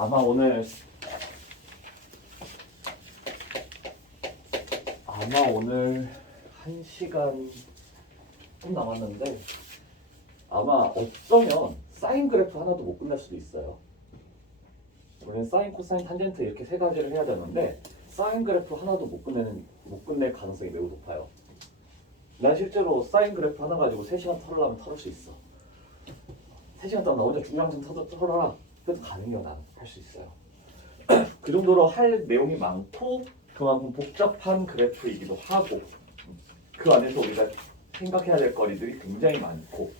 아마 오늘 한 시간 좀 남았는데 아마 어쩌면 사인 그래프 하나도 못 끝낼 수도 있어요. 우리는 사인, 코사인, 탄젠트 이렇게 세 가지를 해야 되는데 사인 그래프 하나도 못 끝낼 가능성이 매우 높아요. 난 실제로 사인 그래프 하나 가지고 3시간 털으려면 털을 수 있어. 3시간 동안 나 혼자 중량좀 털어라. 그래도 가능해요. 나는 할 수 있어요. 그 정도로 할 내용이 많고 그만큼 복잡한 그래프이기도 하고 그 안에서 우리가 생각해야 될 거리들이 굉장히 많고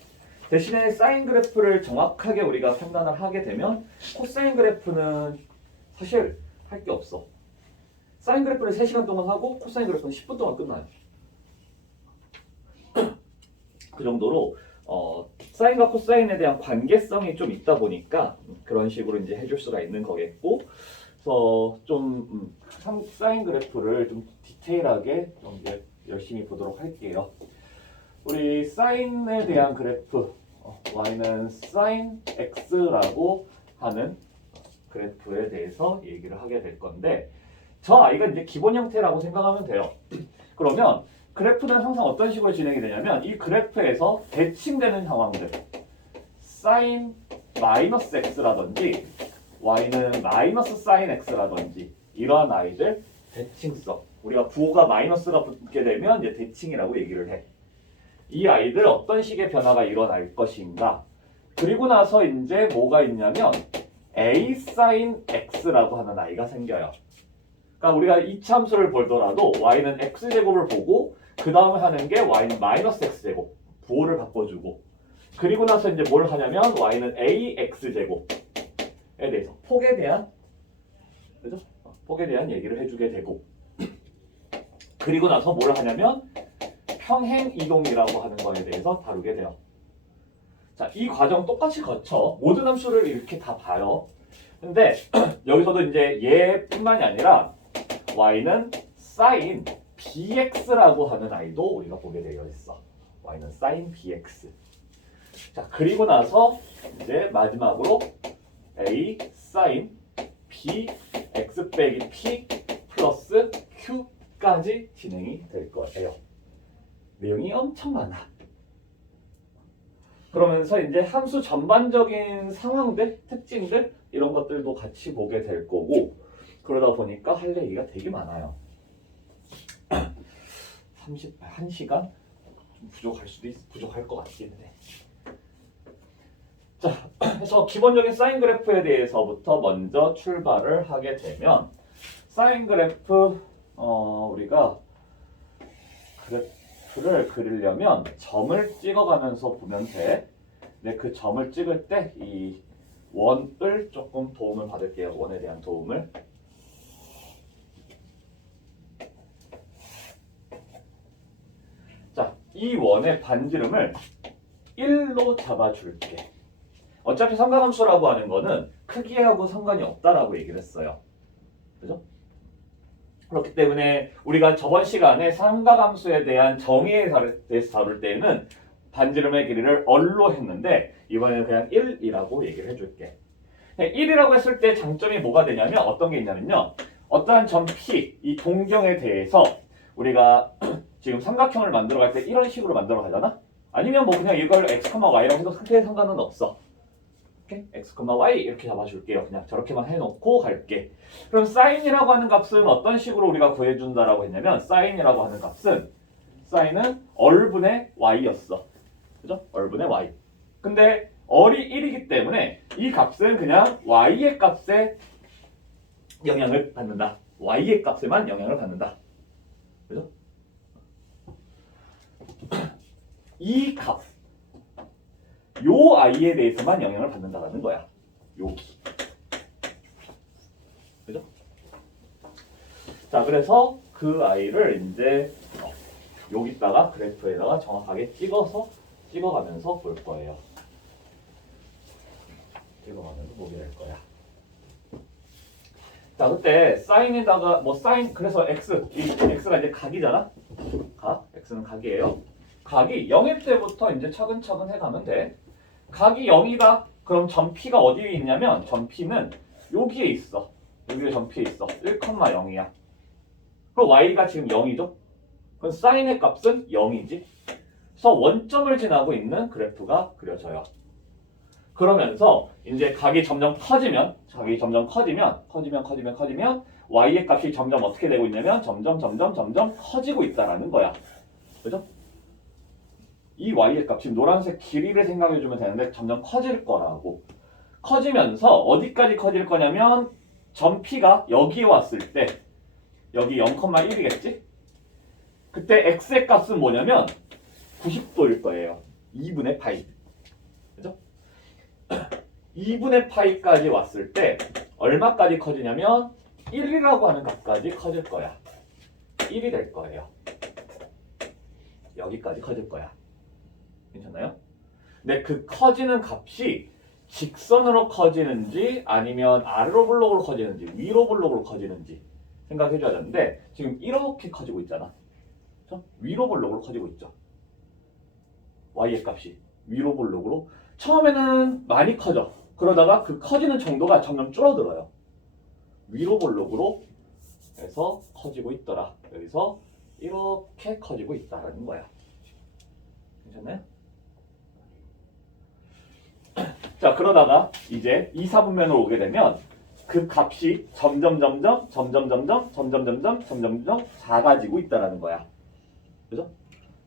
대신에 사인 그래프를 정확하게 우리가 판단을 하게 되면 코사인 그래프는 사실 할 게 없어. 사인 그래프를 3시간 동안 하고 코사인 그래프는 10분 동안 끝나요. 그 정도로 사인과 코사인에 대한 관계성이 좀 있다 보니까 그런 식으로 이제 해줄 수가 있는 거겠고, 그래서 좀 사인 그래프를 좀 디테일하게 좀 열심히 보도록 할게요. 우리 사인에 대한 그래프, y는 sin x라고 하는 그래프에 대해서 얘기를 하게 될 건데, 저 아이가 이제 기본 형태라고 생각하면 돼요. 그러면 그래프는 항상 어떤 식으로 진행이 되냐면 이 그래프에서 대칭되는 상황들 sin 마이너스 x라든지 y는 마이너스 sin x라든지 이러한 아이들 대칭성, 우리가 부호가 마이너스가 붙게 되면 이제 대칭이라고 얘기를 해. 이 아이들 어떤 식의 변화가 일어날 것인가. 그리고 나서 이제 뭐가 있냐면 a sin x라고 하는 아이가 생겨요. 그러니까 우리가 이차함수를 보더라도 y는 x제곱을 보고 그 다음에 하는 게 y는 마이너스 x제곱, 부호를 바꿔주고, 그리고 나서 이제 뭘 하냐면 y는 ax제곱에 대해서 폭에 대한, 그죠? 폭에 대한 얘기를 해주게 되고, 그리고 나서 뭘 하냐면 평행 이동이라고 하는 거에 대해서 다루게 돼요. 자, 이 과정 똑같이 거쳐 모든 함수를 이렇게 다 봐요. 근데 여기서도 이제 얘뿐만이 아니라 y는 sin bx라고 하는 아이도 우리가 보게 되어 있어. y는 sin bx. 자, 그리고 나서 이제 마지막으로 a sin b x 빼기 p 플러스 q까지 진행이 될 거예요. 내용이 엄청 많아. 그러면서 이제 함수 전반적인 상황들, 특징들 이런 것들도 같이 보게 될 거고, 그러다 보니까 할 얘기가 되게 많아요. 1시간? 좀 부족할 것 같긴 해. 자, 그래서 기본적인 사인 그래프에 대해서부터 먼저 출발을 하게 되면, 사인 그래프 우리가 그래프를 그리려면 점을 찍어가면서 보면 돼. 근데 그 점을 찍을 때 이 원을 조금 도움을 받을게요. 원에 대한 도움을. 자, 이 원의 반지름을 1로 잡아줄게. 어차피 삼각함수라고 하는 거는 크기하고 상관이 없다라고 얘기를 했어요. 그죠? 그렇기 때문에 우리가 저번 시간에 삼각함수에 대한 정의에 대해서 다룰 때에는 반지름의 길이를 얼로 했는데 이번에는 그냥 1이라고 얘기를 해줄게. 1이라고 했을 때 장점이 뭐가 되냐면 어떤 게 있냐면요. 어떠한 점 P, 이 동경에 대해서 우리가 지금 삼각형을 만들어 갈 때 이런 식으로 만들어 가잖아? 아니면 뭐 그냥 이걸 x, y라고 해도 크게 상관은 없어. 이렇게 x, y 이렇게 잡아줄게요. 그냥 저렇게만 해놓고 갈게. 그럼 사인이라고 하는 값은 어떤 식으로 우리가 구해준다라고 했냐면 사인이라고 하는 값은 사인은 얼분의 y였어. 그죠? 얼분의 y. 근데 얼이 1이기 때문에 이 값은 그냥 y의 값에 영향을 받는다. y의 값에만 영향을 받는다. 그죠? 이 값, 요 i에 대해서만 영향을 받는다는 거야. 여기. 그죠? 자, 그래서 그 i를 이제 여기다가 그래프에다가 정확하게 찍어가면서 볼 거예요. 찍어가면서 보게 될 거야. 자, 그때 사인에다가 뭐 사인, 그래서 이 x가 이제 각이잖아. x는 각이에요. 각이 0일 때부터 이제 차근차근 해가면 돼. 각이 0이다. 그럼 점 P가 어디에 있냐면 점 P는 여기에 있어. 여기에 점피해 있어. 1,0이야. 그럼 y가 지금 0이죠? 그럼 사인의 값은 0이지. 그래서 원점을 지나고 있는 그래프가 그려져요. 그러면서 이제 각이 점점 커지면 y의 값이 점점 어떻게 되고 있냐면 점점 커지고 있다라는 거야. 그죠? 이 y의 값, 지금 노란색 길이를 생각해주면 되는데 점점 커질 거라고. 커지면서 어디까지 커질 거냐면 점 P가 여기에 왔을 때 여기 0,1이겠지? 그때 x의 값은 뭐냐면 90도일 거예요. 2분의 파이. 그죠? 2분의 파이까지 왔을 때 얼마까지 커지냐면 1이라고 하는 값까지 커질 거야. 1이 될 거예요. 여기까지 커질 거야. 괜찮나요? 근데 그 커지는 값이 직선으로 커지는지 아니면 아래로 블록으로 커지는지 위로 블록으로 커지는지 생각해 줘야 되는데 지금 이렇게 커지고 있잖아. 그렇죠? 위로 블록으로 커지고 있죠. y의 값이 위로 블록으로 처음에는 많이 커져. 그러다가 그 커지는 정도가 점점 줄어들어요. 위로 블록으로 해서 커지고 있더라. 여기서 이렇게 커지고 있다라는 거야. 괜찮나요? 자, 그러다가 이제 2, 4분면으로 오게 되면 그 값이 점점 작아지고 있다라는 거야. 그죠?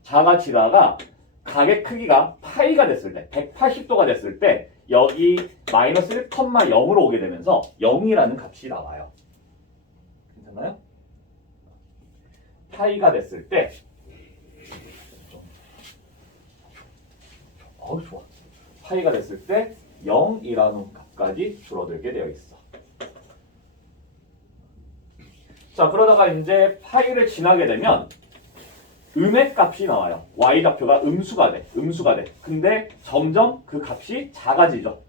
작아지다가 각의 크기가 파이가 됐을 때, 180도가 됐을 때 여기 마이너스 1,0으로 오게 되면서 0이라는 값이 나와요. 괜찮나요? 파이가 됐을 때 좋아. 파이가 됐을 때 0이라는 값까지 줄어들게 되어 있어. 자, 그러다가 이제 파이를 지나게 되면 음의 값이 나와요. y좌표가 음수가 돼. 근데 점점 그 값이 작아지죠.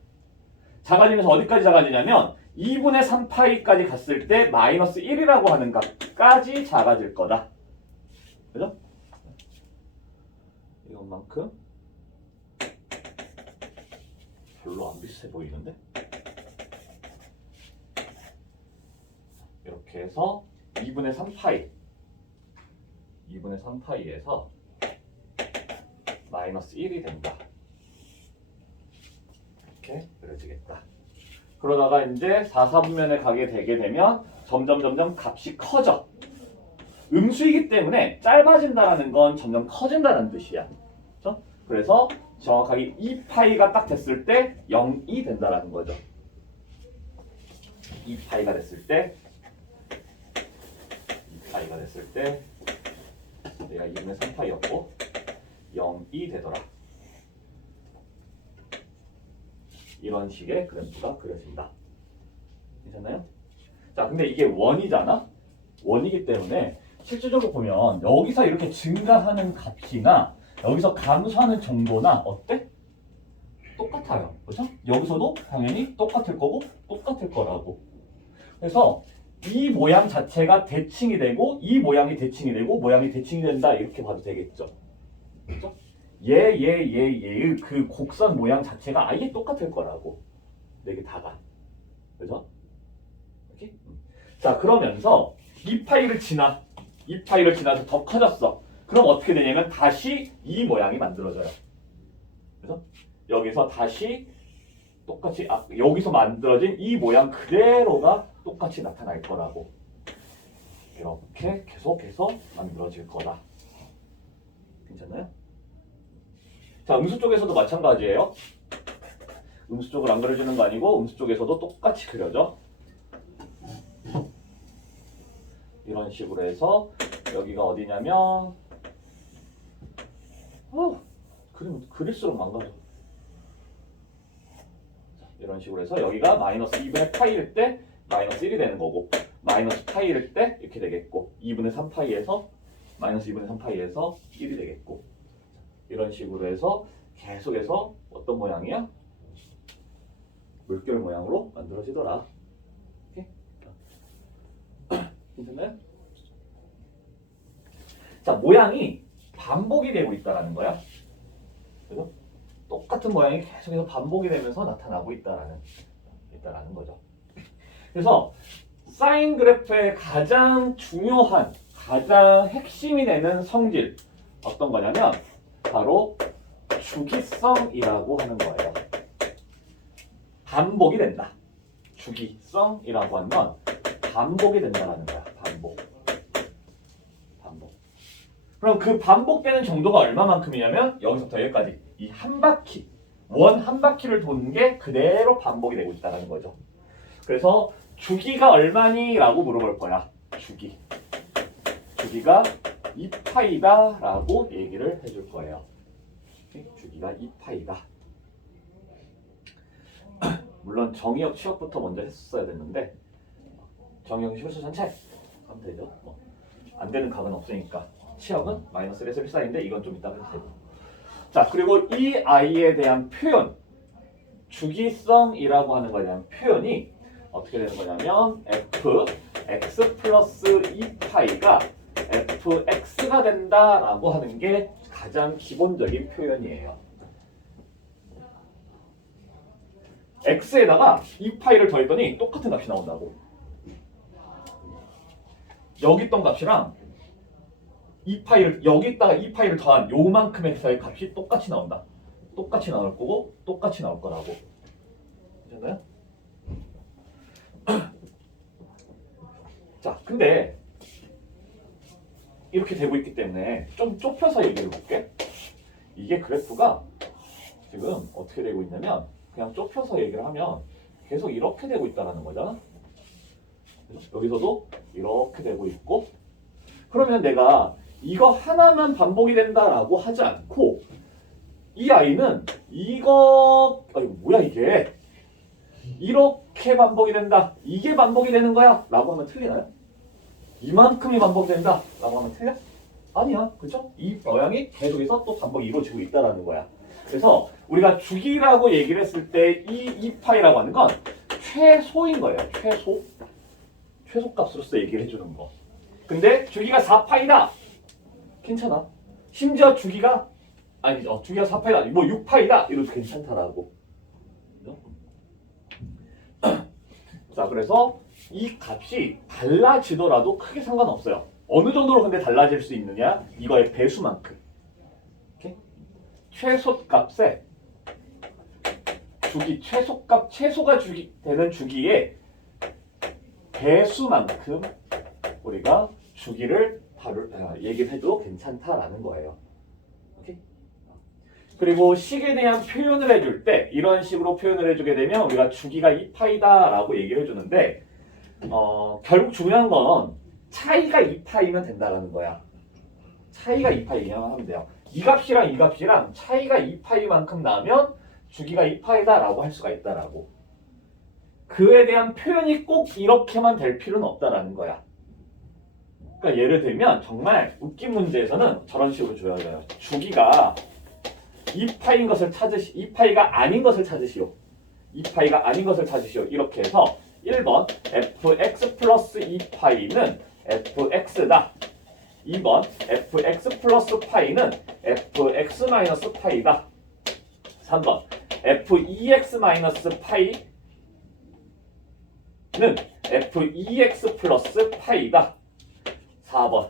작아지면서 어디까지 작아지냐면 2분의 3파이까지 갔을 때 마이너스 1이라고 하는 값까지 작아질 거다. 그죠? 이것만큼 별로 안 비슷해 보이는데? 이렇게 해서 2분의 3파이에서 마이너스 1이 된다. 이렇게 그려지겠다. 그러다가 이제 4, 4분면에 가게 되게 되면 점점 값이 커져. 음수이기 때문에 짧아진다는 건 점점 커진다는 뜻이야. 그렇죠? 그래서 정확하게 2파이가 딱 됐을 때 0이 된다는 거죠. 2파이가 됐을 때 내가 2분의 3파이였고 0이 되더라. 이런 식의 그래프가 그려진다. 괜찮나요? 자, 근데 이게 원이잖아? 원이기 때문에 실질적으로 보면 여기서 이렇게 증가하는 값이나 여기서 감소하는 정도나 어때? 똑같아요. 그렇죠? 여기서도 당연히 똑같을 거고 똑같을 거라고. 그래서 이 모양 자체가 대칭이 되고 이 모양이 대칭이 되고 모양이 대칭이 된다 이렇게 봐도 되겠죠. 그렇죠? 얘의 그 곡선 모양 자체가 아예 똑같을 거라고. 네 개 다가. 그죠? 이렇게? 자, 그러면서 이 파이를 지나서 더 커졌어. 그럼 어떻게 되냐면 다시 이 모양이 만들어져요. 그래서 여기서 다시 똑같이 여기서 만들어진 이 모양 그대로가 똑같이 나타날 거라고. 이렇게 계속해서 만들어질 거다. 괜찮나요? 자, 음수 쪽에서도 마찬가지예요. 음수 쪽을 안 그려주는 거 아니고 음수 쪽에서도 똑같이 그려져. 이런 식으로 해서 여기가 어디냐면 그릴수록 망가져. 이런 식으로 해서 여기가 마이너스 2분의 파이일 때 마이너스 1이 되는 거고 마이너스 파이일 때 이렇게 되겠고 2분의 3파이에서 마이너스 2분의 3파이에서 1이 되겠고 이런 식으로 해서 계속해서 어떤 모양이야? 물결 모양으로 만들어지더라. 오케이? 괜찮나요? 자, 모양이 반복이 되고 있다는 거야. 그죠? 똑같은 모양이 계속해서 반복이 되면서 나타나고 있다라는 거죠. 그래서 사인 그래프의 가장 중요한, 가장 핵심이 되는 성질 어떤 거냐면 바로 주기성이라고 하는 거예요. 반복이 된다. 주기성이라고 하는 건 반복이 된다라는 거야. 반복. 그럼 그 반복되는 정도가 얼마만큼이냐면 여기서부터 여기까지 이 한 바퀴, 원 한 바퀴를 도는 게 그대로 반복이 되고 있다는 거죠. 그래서 주기가 얼마니? 라고 물어볼 거야. 주기가 2파이다 라고 얘기를 해줄 거예요. 주기가 2파이다. 물론 정의역 취업부터 먼저 했어야 됐는데 정의역 실수 전체 하면 되죠. 안 되는 각은 없으니까 치역은 마이너스 1에서 1 사이인데 이건 좀 이따가 해도 되고. 자, 그리고 이 i에 대한 표현, 주기성이라고 하는 거에 대한 표현이 어떻게 되는 거냐면 fx 플러스 2파이가 fx가 된다라고 하는 게 가장 기본적인 표현이에요. x에다가 2파이를 더했더니 똑같은 값이 나온다고. 여기 있던 값이랑 2파이를 여기다가 2파이를 더한 요만큼의 값이 똑같이 나온다. 똑같이 나올 거고 똑같이 나올 거라고. 괜찮나요? 자, 근데 이렇게 되고 있기 때문에 좀 좁혀서 얘기를 해볼게. 이게 그래프가 지금 어떻게 되고 있냐면 그냥 좁혀서 얘기를 하면 계속 이렇게 되고 있다는 거잖아. 여기서도 이렇게 되고 있고, 그러면 내가 이거 하나만 반복이 된다라고 하지 않고 이 아이는 이거 뭐야 이게 이렇게 반복이 된다, 이게 반복이 되는 거야 라고 하면 틀리나요? 이만큼이 반복된다 라고 하면 틀려? 아니야, 그렇죠? 이 모양이 계속해서 또 반복이 이루어지고 있다라는 거야. 그래서 우리가 주기라고 얘기를 했을 때 이 2파이라고 하는 건 최소인 거예요. 최소값으로서 얘기를 해주는 거. 근데 주기가 4파이다. 괜찮아. 심지어 주기가 주기가 4파이다. 뭐 6파이다. 이래도 괜찮다라고. 자, 그래서 이 값이 달라지더라도 크게 상관없어요. 어느 정도로 근데 달라질 수 있느냐? 이거의 배수만큼. 오케이? 최소값에 주기, 최소가 되는 주기의 배수만큼 우리가 주기를 얘기를 해도 괜찮다라는 거예요. 오케이? 그리고 식에 대한 표현을 해줄 때 이런 식으로 표현을 해주게 되면 우리가 주기가 2파이다라고 얘기를 해주는데 결국 중요한 건 차이가 2파이면 된다라는 거야. 차이가 2파이면 하면 돼요. 이 값이랑 이 값이랑 차이가 2파이만큼 나면 주기가 2파이다라고 할 수가 있다라고. 그에 대한 표현이 꼭 이렇게만 될 필요는 없다라는 거야. 그러니까 예를 들면 정말 웃긴 문제에서는 저런 식으로 줘야 돼요. 주기가 2파이인 것을 2파이가 아닌 것을 찾으시오. 2파이가 아닌 것을 찾으시오. 이렇게 해서 1번 fx 플러스 2파이는 fx다. 2번 fx 플러스 파이는 fx 마이너스 파이다. 3번 f2x 마이너스 파이는 f2x 플러스 파이다. 4번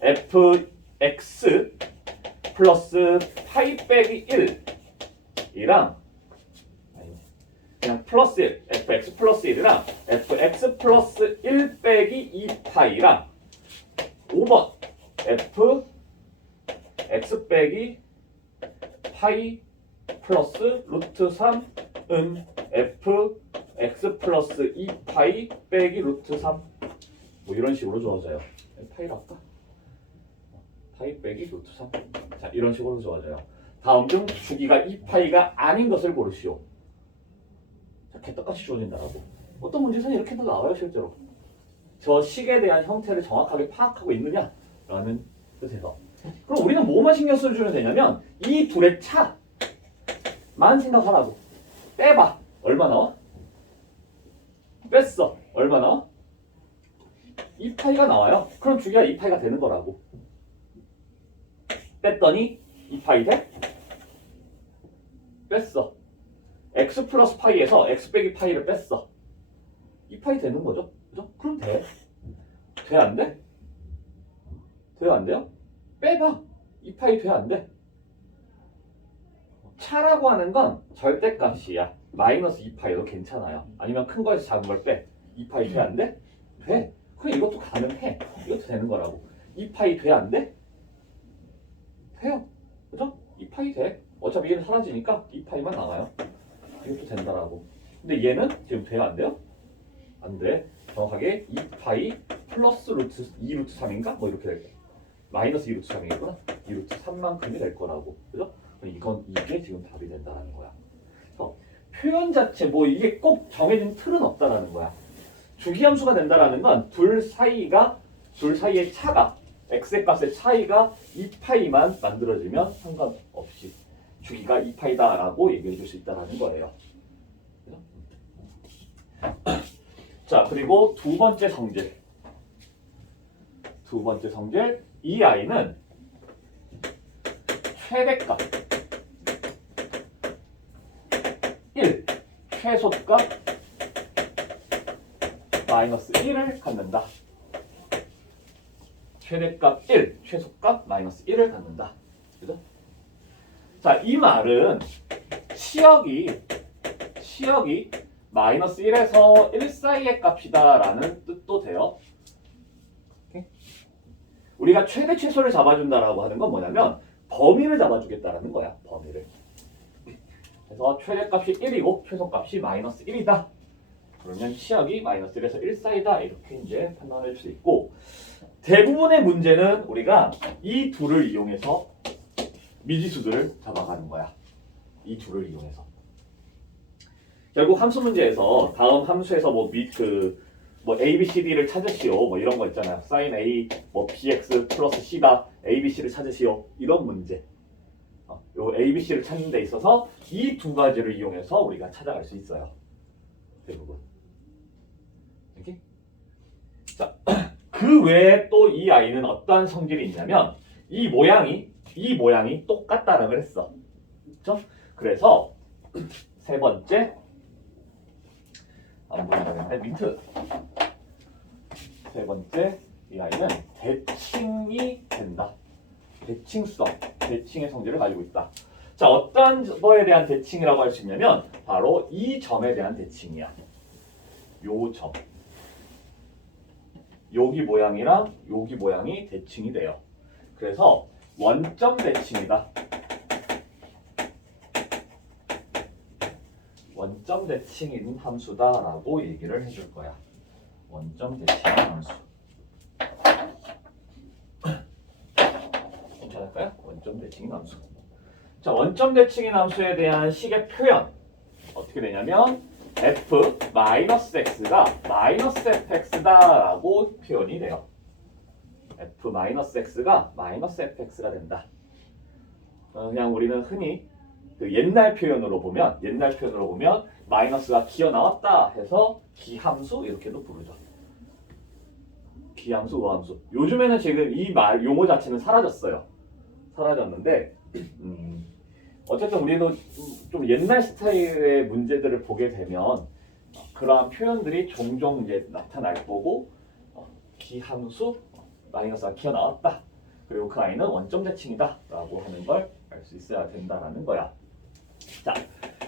fx 플러스 파이 빼기 1이랑 그냥 플러스 1, fx 플러스 1이랑 fx 플러스 1 빼기 2파이랑 5번 fx 빼기 파이 플러스 루트 3은 fx 플러스 2파이 빼기 루트 3 뭐 이런 식으로 주어져요. 파이로 할까? 파이 빼기 루트 3. 자, 이런 식으로 주어져요. 다음 중 주기가 2파이가 아닌 것을 고르시오. 자, 개떡같이 주어진다라고. 어떤 문제에서는 이렇게도 나와요, 실제로. 저 식에 대한 형태를 정확하게 파악하고 있느냐라는 뜻에서. 그럼 우리는 뭐만 신경 써주면 되냐면 이 둘의 차만 생각하라고. 빼봐. 얼마 나와? 뺐어. 얼마 나와? 2파이가 나와요. 그럼 주기가 2파이가 되는 거라고. 뺐더니 2파이 돼? 뺐어. x 플러스 파이에서 x 빼기 파이를 뺐어. 2파이 되는 거죠. 그죠? 그럼 돼. 돼, 안 돼? 돼요, 안 돼요? 빼봐. 2파이 돼, 안 돼? 차라고 하는 건 절대값이야. 마이너스 2파이도 괜찮아요. 아니면 큰 거에서 작은 걸 빼. 2파이 돼, 안 돼? 돼. 그럼 이것도 가능해. 이것도 되는 거라고. 2파이 돼, 안 돼? 돼요. 그죠? 2파이 돼. 어차피 얘는 사라지니까 2파이만 남아요. 이것도 된다라고. 근데 얘는 지금 돼요, 안 돼요? 안 돼. 정확하게 2파이 플러스 루트 2 루트 3인가? 뭐 이렇게 될 거야. 마이너스 2 루트 3이구나. 2 루트 3만큼이 될 거라고. 그죠? 이게 지금 답이 된다는 거야. 그래서 표현 자체 뭐 이게 꼭 정해진 틀은 없다라는 거야. 주기함수가 된다라는 건 둘 사이의 차가 x의 값의 차이가 2파이만 만들어지면 상관없이 주기가 2파이다라고 얘기해 줄 수 있다라는 거예요. 자, 그리고 두 번째 성질. 이 아이는 최대값 1, 최소값 마이너스 1을 갖는다. 최대값 1, 최소값 마이너스 1을 갖는다. 그죠? 자, 이 말은 치역이 마이너스 1에서 1 사이의 값이다 라는 뜻도 돼요. 우리가 최대 최소를 잡아준다라고 하는 건 뭐냐면 범위를 잡아주겠다라는 거야. 범위를. 그래서 최대값이 1이고 최소값이 마이너스 1이다. 그러면 치역이 마이너스 1에서 1 사이다. 이렇게 이제 판단할 수 있고, 대부분의 문제는 우리가 이 둘을 이용해서 미지수들을 잡아가는 거야. 이 둘을 이용해서. 결국 함수 문제에서 다음 함수에서 뭐 a, b, c, d를 찾으시오. 뭐 이런 거 있잖아요. sin a, 뭐 bx 플러스 c다. a, b, c를 찾으시오. 이런 문제. 요 a, b, c를 찾는 데 있어서 이 두 가지를 이용해서 우리가 찾아갈 수 있어요. 대부분. 이렇게. 자, 그 외에 또 이 아이는 어떠한 성질이 있냐면 이 모양이 똑같다라고 했어. 그렇죠? 그래서 세 번째 안 보이는데 민트. 세 번째 이 아이는 대칭이 된다. 대칭의 성질을 가지고 있다. 자, 어떤 거에 대한 대칭이라고 할 수 있냐면 바로 이 점에 대한 대칭이야. 요 점. 여기 모양이랑 여기 모양이 대칭이 돼요. 그래서 원점 대칭이다. 원점 대칭인 함수다라고 얘기를 해줄 거야. 원점 대칭인 함수. 괜찮을까요? 원점 대칭인 함수. 자, 원점 대칭인 함수에 대한 식의 표현 어떻게 되냐면 f-x가 -fx다라고 표현이 돼요. f-x가 -fx가 된다. 그냥 우리는 흔히 그 옛날 표현으로 보면 마이너스가 기어 나왔다 해서 기함수 이렇게도 부르죠. 기함수, 우함수. 요즘에는 지금 이 말 용어 자체는 사라졌는데 어쨌든 우리도 좀 옛날 스타일의 문제들을 보게 되면 그러한 표현들이 종종 이제 나타날 거고, 기함수 마이너스가 기어 나왔다. 그리고 그 아이는 원점 대칭이다 라고 하는 걸 알 수 있어야 된다라는 거야. 자,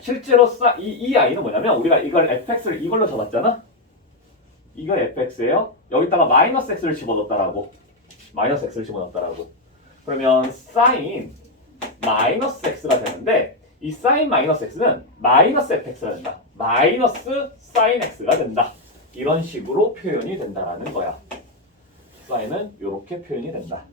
실제로 이 아이는 뭐냐면 우리가 이걸 fx를 이걸로 잡았잖아. 이거 fx예요. 여기다가 마이너스 x를 집어넣었다라고. 그러면 sin 마이너스 x가 되는데 이 sin 마이너스 x는 마이너스 fx가 된다. 마이너스 sin x가 된다. 이런 식으로 표현이 된다라는 거야. sin은 이렇게 표현이 된다.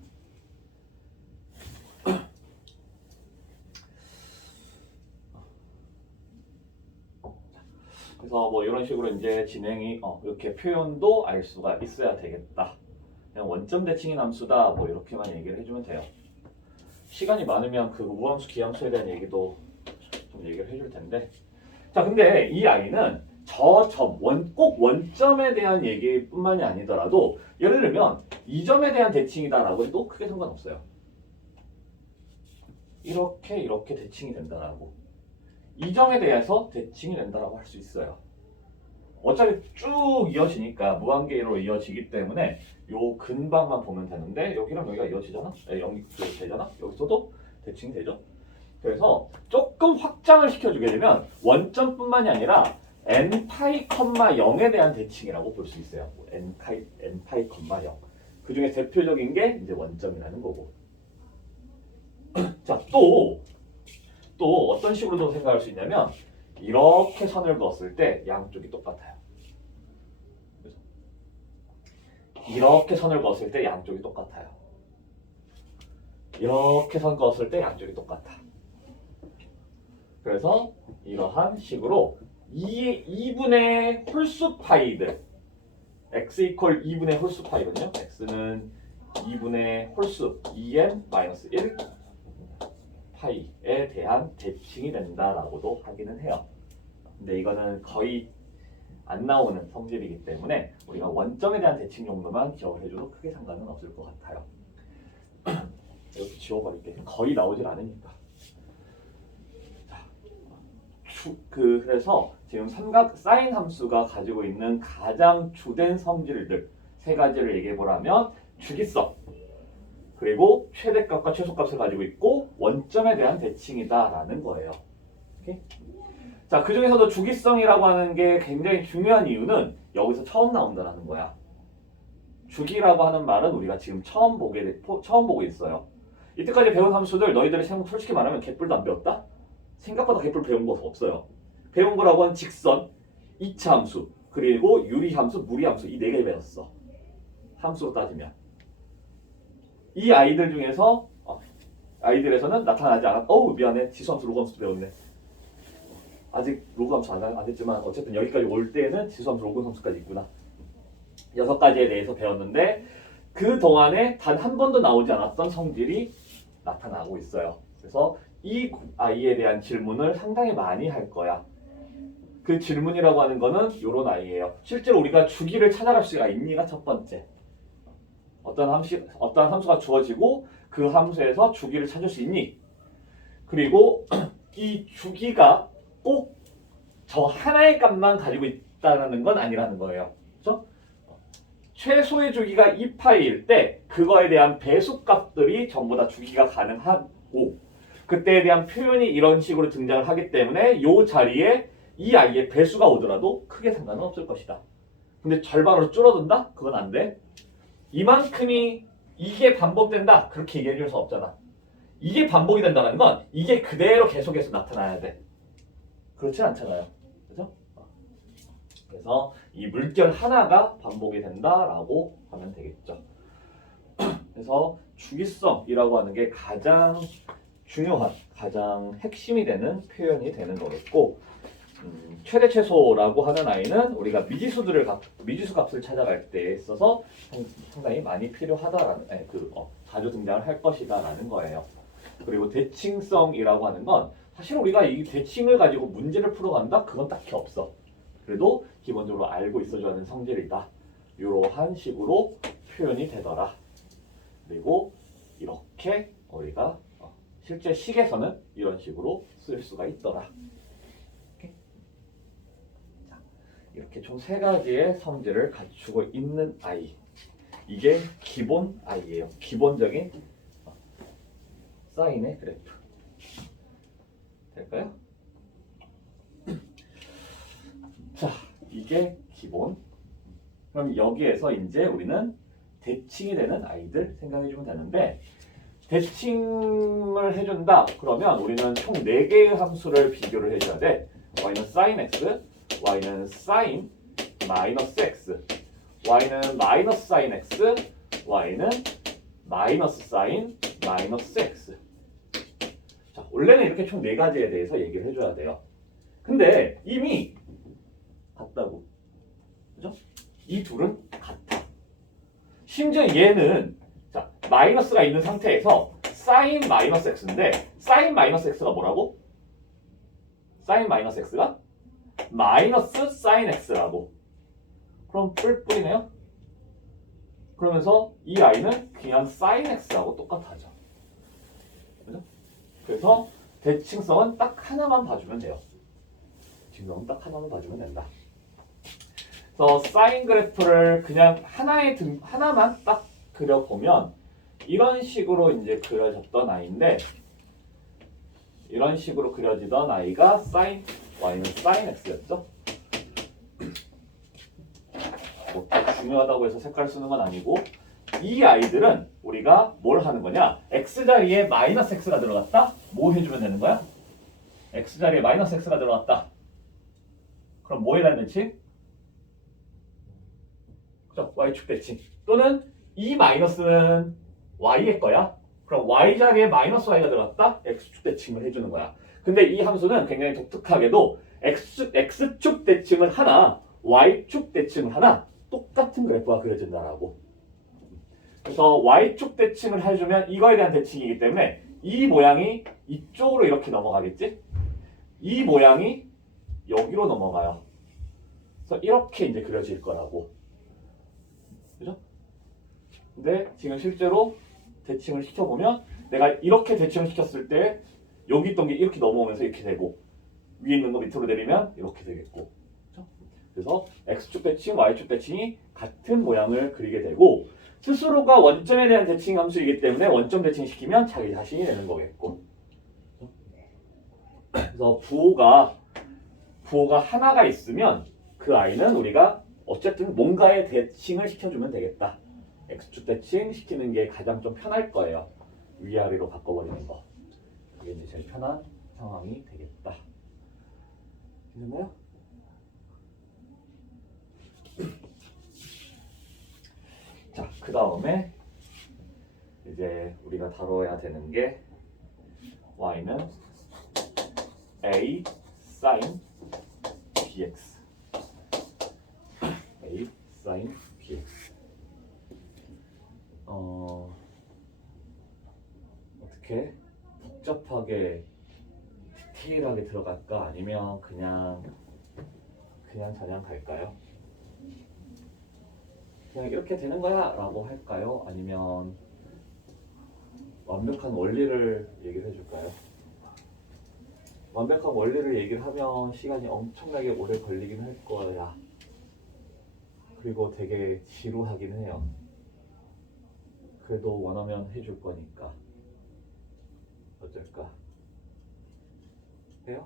그래서 뭐 이런 식으로 이제 진행이 이렇게 표현도 알 수가 있어야 되겠다. 그냥 원점 대칭인 함수다. 뭐 이렇게만 얘기를 해주면 돼요. 시간이 많으면 그 우함수, 기함수에 대한 얘기도 좀 얘기를 해줄 텐데. 자, 근데 이 아이는 저 점, 꼭 원점에 대한 얘기뿐만이 아니더라도 예를 들면 이 점에 대한 대칭이다라고 해도 크게 상관없어요. 이렇게 대칭이 된다라고. 이 점에 대해서 대칭이 된다라고 할 수 있어요. 어차피 쭉 이어지니까 무한계로 이어지기 때문에 요 근방만 보면 되는데 여기랑 여기가 이어지잖아? 연결 되잖아? 여기서도 대칭이 되죠? 그래서 조금 확장을 시켜주게 되면 원점뿐만이 아니라 n파이, 0에 대한 대칭이라고 볼 수 있어요. n파이, 0. 그 중에 대표적인 게 이제 원점이라는 거고. 자, 또 어떤 식으로도 생각할 수 있냐면 이렇게 선을 그었을 때 양쪽이 똑같아요. 그래서 이렇게 선을 그었을 때 양쪽이 똑같아요. 이렇게 선 그었을 때 양쪽이 똑같아. 그래서 이러한 식으로 2분의 홀수 파이들 x 이퀄 2분의 홀수 파이거든요. x는 2분의 홀수 2n-1 파이에 대한 대칭이 된다라고도 하기는 해요. 근데 이거는 거의 안 나오는 성질이기 때문에 우리가 원점에 대한 대칭 정도만 기억을 해줘도 크게 상관은 없을 것 같아요. 이렇게 지워버릴게. 거의 나오질 않으니까. 자, 그래서 지금 삼각 사인 함수가 가지고 있는 가장 주된 성질들 세 가지를 얘기해 보라면 주기성, 그리고 최대값과 최소값을 가지고 있고 원점에 대한 대칭이다라는 거예요. 오케이? 자, 그 중에서도 주기성이라고 하는 게 굉장히 중요한 이유는 여기서 처음 나온다는 거야. 주기라고 하는 말은 우리가 지금 처음 보고 있어요. 이때까지 배운 함수들 너희들이 솔직히 말하면 개뿔도 안 배웠다? 생각보다 개뿔 배운 거 없어요. 배운 거라고 한 직선, 2차 함수, 그리고 유리함수, 무리함수 이 4개 배웠어. 함수로 따지면. 이 아이들 중에서 아이들에서는 나타나지 않았. 미안해. 지수함수, 로그함수도 배웠네. 아직 로그함수 안 했지만 어쨌든 여기까지 올 때는 지수함수, 로그함수까지 있구나. 6가지에 대해서 배웠는데 그 동안에 단 한 번도 나오지 않았던 성질이 나타나고 있어요. 그래서 이 아이에 대한 질문을 상당히 많이 할 거야. 그 질문이라고 하는 거는 이런 아이예요. 실제로 우리가 주기를 찾아갈 수가 있니가 첫 번째. 어떤 함수가 주어지고 그 함수에서 주기를 찾을 수 있니? 그리고 이 주기가 꼭 저 하나의 값만 가지고 있다는 건 아니라는 거예요. 그렇죠? 최소의 주기가 2파이일 때 그거에 대한 배수값들이 전부 다 주기가 가능하고 그때에 대한 표현이 이런 식으로 등장을 하기 때문에 이 자리에 이 아이의 배수가 오더라도 크게 상관은 없을 것이다. 근데 절반으로 줄어든다? 그건 안 돼. 이만큼이 이게 반복된다? 그렇게 얘기해 줄 수 없잖아. 이게 반복이 된다는 건 이게 그대로 계속해서 나타나야 돼. 그렇진 않잖아요. 그죠? 그래서 이 물결 하나가 반복이 된다라고 하면 되겠죠. 그래서 주기성이라고 하는 게 가장 중요한, 가장 핵심이 되는 표현이 되는 거겠고 최대 최소라고 하는 아이는 우리가 미지수 값을 찾아갈 때 있어서 상당히 많이 필요하다라는 자주 등장을 할 것이다라는 거예요. 그리고 대칭성이라고 하는 건 사실 우리가 이 대칭을 가지고 문제를 풀어간다? 그건 딱히 없어. 그래도 기본적으로 알고 있어줘야 하는 성질이다. 이러한 식으로 표현이 되더라. 그리고 이렇게 우리가 실제 식에서는 이런 식으로 쓸 수가 있더라. 이렇게 총 3가지의 성질을 갖추고 있는 아이. 이게 기본 아이예요. 기본적인 사인의 그래프. 될까요? 자, 이게 기본. 그럼 여기에서 이제 우리는 대칭이 되는 아이들 생각해주면 되는데 대칭을 해준다. 그러면 우리는 총 4개의 함수를 비교를 해줘야 돼. y는 sin x, y는 sin 마이너스 x, y는 마이너스 sin x, y는 마이너스 sin 마이너스 x. 자, 원래는 이렇게 총 4가지에 대해서 얘기를 해줘야 돼요. 근데 이미 같다고. 그죠? 이 둘은 같아. 심지어 얘는 자, 마이너스가 있는 상태에서 sin 마이너스 x인데 sin 마이너스 x가 뭐라고? sin 마이너스 x가 마이너스 sin x라고. 그럼 뿔뿔이네요. 그러면서 이 i는 그냥 sin x하고 똑같아져. 그죠? 그래서 대칭성은 딱 하나만 봐주면 돼요. 대칭성은 딱 하나만 봐주면 된다. 그래서 사인 그래프를 그냥 하나만 딱 그려보면 이런 식으로 이제 그려졌던 아이인데, 이런 식으로 그려지던 아이가 사인 y는 사인 x였죠. 뭐 중요하다고 해서 색깔 쓰는 건 아니고, 이 아이들은 우리가 뭘 하는 거냐? x 자리에 마이너스 x가 들어갔다? 뭐 해주면 되는 거야? x 자리에 마이너스 x가 들어갔다. 그럼 뭐에 대한 대칭? 그죠? y축 대칭. 또는 이 마이너스는 y의 거야. 그럼 y 자리에 마이너스 y가 들어갔다? x축 대칭을 해주는 거야. 근데 이 함수는 굉장히 독특하게도 x축 대칭은 하나, y축 대칭은 하나, 똑같은 그래프가 그려진다라고. 그래서 y축 대칭을 해주면 이거에 대한 대칭이기 때문에 이 모양이 이쪽으로 이렇게 넘어가겠지? 이 모양이 여기로 넘어가요. 그래서 이렇게 이제 그려질 거라고. 그죠? 근데 지금 실제로 대칭을 시켜보면 내가 이렇게 대칭을 시켰을 때 여기 있던 게 이렇게 넘어오면서 이렇게 되고, 위에 있는 거 밑으로 내리면 이렇게 되겠고. 그렇죠? 그래서 x축 대칭, y축 대칭이 같은 모양을 그리게 되고, 스스로가 원점에 대한 대칭 함수이기 때문에 원점 대칭 시키면 자기 자신이 되는 거겠고. 그래서 부호가 하나가 있으면 그 아이는 우리가 어쨌든 뭔가의 대칭을 시켜주면 되겠다. x축 대칭 시키는 게 가장 좀 편할 거예요. 위아래로 바꿔버리는 거. 그게 이제 제일 편한 상황이 되겠다. 됐나요? 자, 그 다음에 이제 우리가 다뤄야 되는 게 y는 a sin bx, a sin bx. 어떻게 복잡하게 디테일하게 들어갈까? 아니면 그냥 갈까요? 그냥 이렇게 되는 거야 라고 할까요? 아니면 완벽한 원리를 얘기를 해줄까요? 완벽한 원리를 얘기를 하면 시간이 엄청나게 오래 걸리긴 할 거야. 그리고 되게 지루하긴 해요. 그래도 원하면 해줄 거니까. 어쩔까? 해요?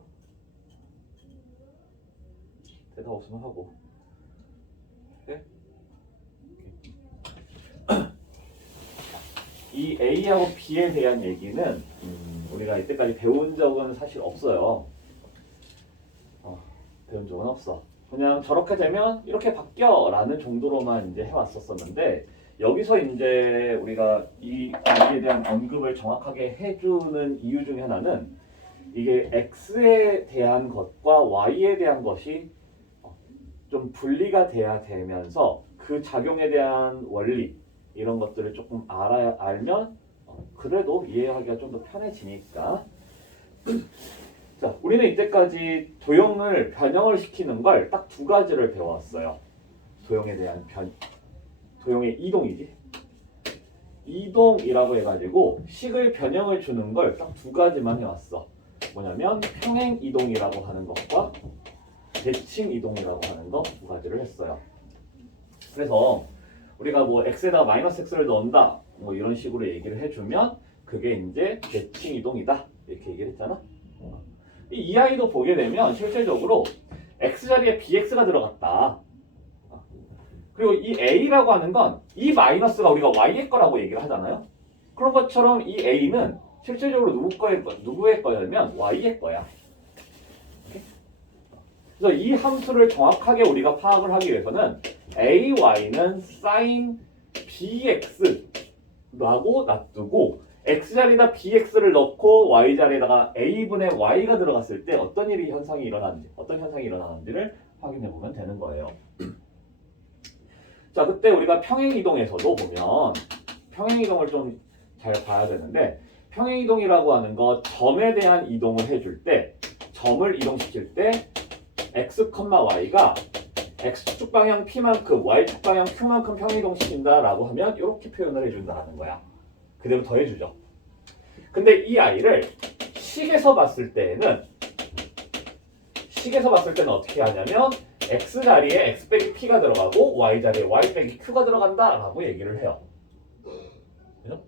대답 없으면 하고. 해? 이 A하고 B에 대한 얘기는 우리가 이때까지 배운 적은 사실 없어요. 배운 적은 없어. 그냥 저렇게 되면 이렇게 바뀌어 라는 정도로만 이제 해왔었었는데, 여기서 이제 우리가 이에 대한 언급을 정확하게 해주는 이유 중에 하나는 이게 X에 대한 것과 Y에 대한 것이 좀 분리가 돼야 되면서 그 작용에 대한 원리 이런 것들을 조금 알면 그래도 이해하기가 좀 더 편해지니까. 자, 우리는 이때까지 도형을 변형을 시키는 걸 딱 두 가지를 배워왔어요. 도형에 대한 도형의 이동이지. 이동이라고 해가지고 식을 변형을 주는 걸 딱 두 가지만 해왔어. 뭐냐면 평행 이동이라고 하는 것과 대칭 이동이라고 하는 거 두 가지를 했어요. 그래서 우리가 뭐 x에다 마이너스 x를 넣는다 뭐 이런 식으로 얘기를 해주면 그게 이제 대칭 이동이다 이렇게 얘기를 했잖아. 이 아이도 보게 되면 실질적으로 x 자리에 bx가 들어갔다. 그리고 이 a라고 하는 건 이 마이너스가 우리가 y의 거라고 얘기를 하잖아요. 그런 것처럼 이 a는 실질적으로 누구의 거냐면 y의 거야. 그래서 이 함수를 정확하게 우리가 파악을 하기 위해서는 ay는 sin bx라고 놔두고 x자리에다 bx를 넣고 y자리에다가 a분의 y가 들어갔을 때 어떤 현상이 일어나는지를 확인해 보면 되는 거예요. 자, 그때 우리가 평행이동에서도 보면 평행이동을 좀 잘 봐야 되는데, 평행이동이라고 하는 거 점에 대한 이동을 해줄 때, 점을 이동시킬 때 x, y가 x축 방향 p만큼 y축 방향 q만큼 평행이동시킨다라고 하면 이렇게 표현을 해준다는 거야. 그대로 더해주죠. 근데 이 아이를 식에서 봤을 때는 어떻게 하냐면 x 자리에 x 빼기 p가 들어가고 y 자리에 y 빼기 q가 들어간다 라고 얘기를 해요. 그죠?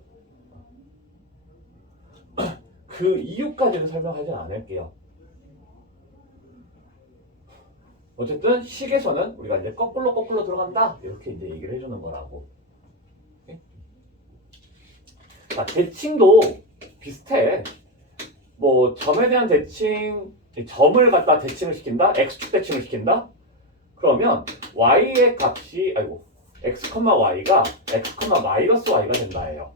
그 이유까지는 설명하진 않을게요. 어쨌든 식에서는 우리가 이제 거꾸로 들어간다 이렇게 이제 얘기를 해주는 거라고. 자, 대칭도 비슷해. 뭐 점에 대한 대칭, 점을 갖다 대칭을 시킨다, x축 대칭을 시킨다. 그러면 y의 값이 x, y가 x, -y가 된다예요.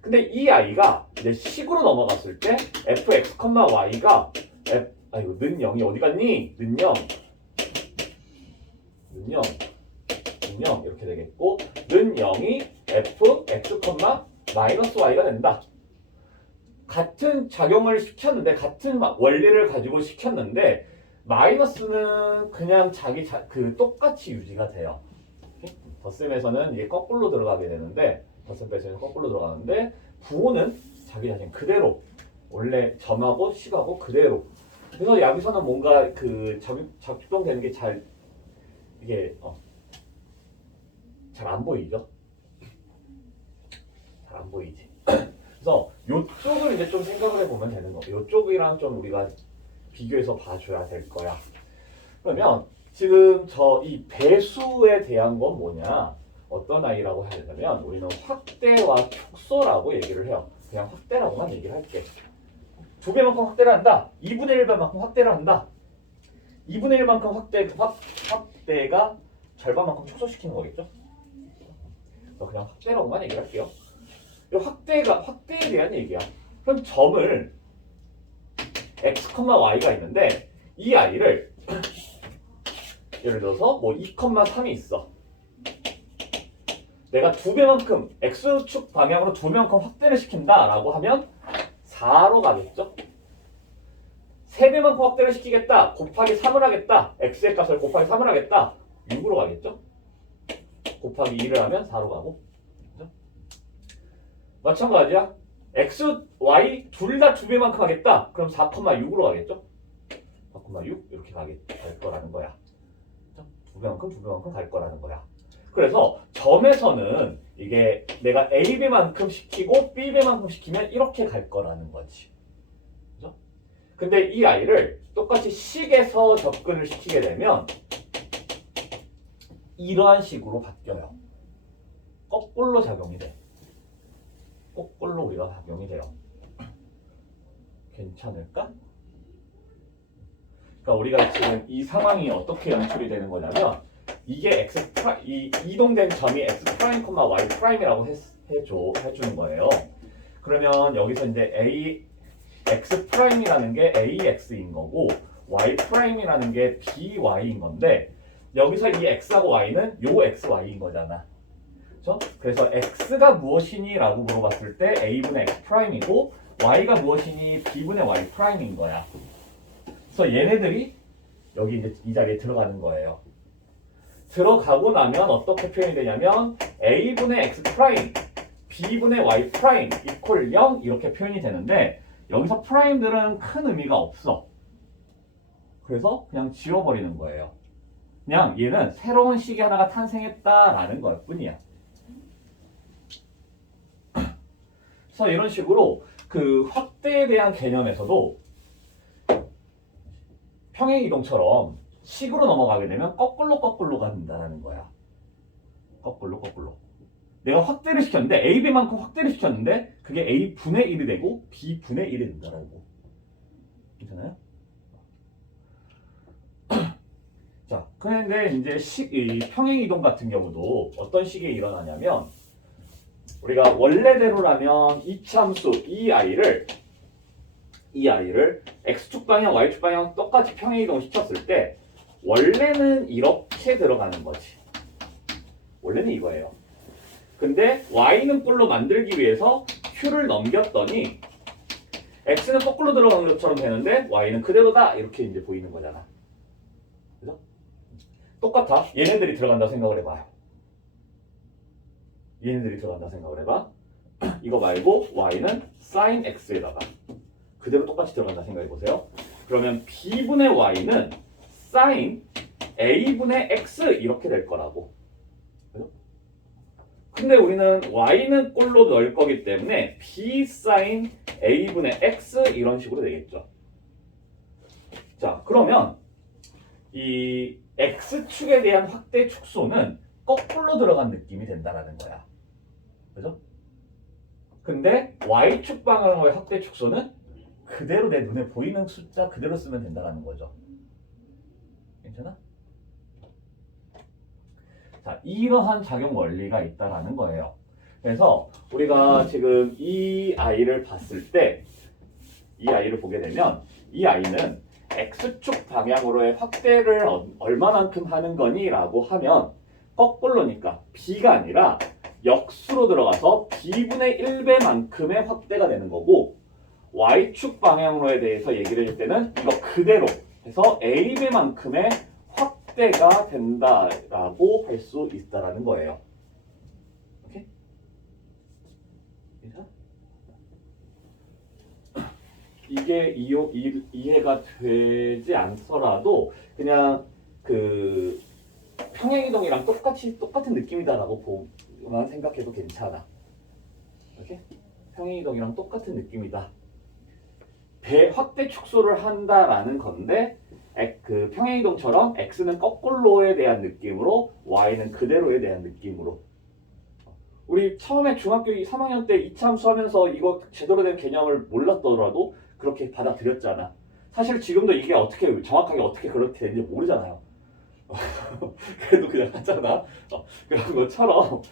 근데 이 i가 이제 식으로 넘어갔을 때 fx, y가 는 0이 어디 갔니? 는 0 이렇게 되겠고 는 0이 fx, -y가 된다. 같은 작용을 시켰는데 같은 원리를 가지고 시켰는데 마이너스는 그냥 똑같이 유지가 돼요. 덧셈에서는 이게 거꾸로 들어가게 되는데 덧셈 빼셈은 거꾸로 들어가는데 부호는 자기 자신 그대로 원래 점하고 식하고 그대로. 그래서 여기서는 뭔가 작동되는 게 잘 안 보이죠? 잘 안 보이지. 그래서 이쪽을 이제 좀 생각을 해보면 되는 거고, 이쪽이랑 좀 우리가 비교해서 봐줘야 될 거야. 그러면 지금 이 배수에 대한 건 뭐냐? 어떤 아이라고 해야 되냐면 우리는 확대와 축소라고 얘기를 해요. 그냥 확대라고만 얘기를 할게. 2배만큼 확대를 한다. 2분의 1배만큼 확대를 한다. 2분의 1만큼 확대가 절반만큼 축소시키는 거겠죠? 그냥 확대라고만 얘기를 할게요. 확대에 대한 얘기야. 그럼 점을 x, y가 있는데 이 i를 예를 들어서 뭐 2,3이 있어. 내가 2배만큼 x축 방향으로 2배만큼 확대를 시킨다라고 하면 4로 가겠죠? 3배만큼 확대를 시키겠다. 곱하기 3을 하겠다. x의 값을 곱하기 3을 하겠다. 6으로 가겠죠? 곱하기 2를 하면 4로 가고. 그죠? 마찬가지야. x, y 둘 다 2배만큼 하겠다. 그럼 4,6으로 가겠죠? 4,6 이렇게 갈 거라는 거야. 2배만큼 갈 거라는 거야. 그래서 점에서는 이게 내가 a배만큼 시키고 b배만큼 시키면 이렇게 갈 거라는 거지. 그죠? 근데 이 아이를 똑같이 식에서 접근을 시키게 되면 이러한 식으로 바뀌어요. 거꾸로 작용이 돼. 거꾸로 우리가 작용이 돼요. 괜찮을까? 그러니까 우리가 지금 이 상황이 어떻게 연출이 되는 거냐면 이게 이동된 점이 x 프라임, y 프라임이라고 해주는 거예요. 그러면 여기서 이제 x 프라임이라는 게 ax인 거고 y 프라임이라는 게 by인 건데 여기서 이 x하고 y는 요 xy인 거잖아. 그렇죠? 그래서 x가 무엇이니? 라고 물어봤을 때 a분의 x 프라임이고 y가 무엇이니? b분의 y 프라임인 거야. 그래서 얘네들이 여기 이제 이 자리에 들어가는 거예요. 들어가고 나면 어떻게 표현이 되냐면 a분의 x 프라임, b분의 y 프라임 이퀄 0 이렇게 표현이 되는데 여기서 프라임들은 큰 의미가 없어. 그래서 그냥 지워버리는 거예요. 그냥 얘는 새로운 식이 하나가 탄생했다라는 것 뿐이야. 그래서 이런 식으로 그 확대에 대한 개념에서도 평행이동처럼 식으로 넘어가게 되면 거꾸로 간다는 거야. 거꾸로. 내가 확대를 시켰는데 a배만큼 확대를 시켰는데 그게 a분의 1이 되고 b분의 1이 된다라고. 괜찮아요? 자, 그런데 이제 이 평행이동 같은 경우도 어떤 식이 일어나냐면 우리가 원래대로라면 이참수 이 아이를 x축 방향, y축 방향 똑같이 평행이동 시켰을 때 원래는 이렇게 들어가는 거지. 원래는 이거예요. 근데 y는 꼴로 만들기 위해서 q를 넘겼더니 x는 거꾸로 들어가는 것처럼 되는데 y는 그대로다 이렇게 이제 보이는 거잖아. 그죠? 똑같아. 얘네들이 들어간다 생각을 해봐요. 얘네들이 들어간다 생각을 해봐. 이거 말고 y는 sin x에다가 그대로 똑같이 들어간다 생각해 보세요. 그러면 b분의 y는 sin a분의 x 이렇게 될 거라고. 그죠? 근데 우리는 y는 꼴로 넣을 거기 때문에 b sin a분의 x 이런 식으로 되겠죠. 자, 그러면 이 x축에 대한 확대 축소는 거꾸로 들어간 느낌이 된다라는 거야. 그죠? 근데 y축 방향으로의 확대 축소는 그대로 내 눈에 보이는 숫자 그대로 쓰면 된다는 거죠. 괜찮아? 자, 이러한 작용 원리가 있다라는 거예요. 그래서 우리가 지금 이 아이를 봤을 때, 이 아이를 보게 되면 이 아이는 x축 방향으로의 확대를 얼마만큼 하는 거니? 라고 하면 거꾸로니까 b가 아니라 역수로 들어가서 b분의 1배만큼의 확대가 되는 거고, y축 방향으로에 대해서 얘기를 해줄 때는 이거 그대로 해서 a배만큼의 확대가 된다라고 할 수 있다라는 거예요. 오케이? 이게 이해가 되지 않더라도 그냥 그 평행이동이랑 똑같은 느낌이다라고 보만 생각해도 괜찮아. 오케이? 평행이동이랑 똑같은 느낌이다. 확대 축소를 한다라는 건데 그 평행이동처럼 x는 거꾸로에 대한 느낌으로 y는 그대로에 대한 느낌으로. 우리 처음에 중학교 3학년 때 이차함수 하면서 이거 제대로 된 개념을 몰랐더라도 그렇게 받아들였잖아. 사실 지금도 이게 정확하게 어떻게 그렇게 되는지 모르잖아요. 그래도 그냥 하잖아. 그런 것처럼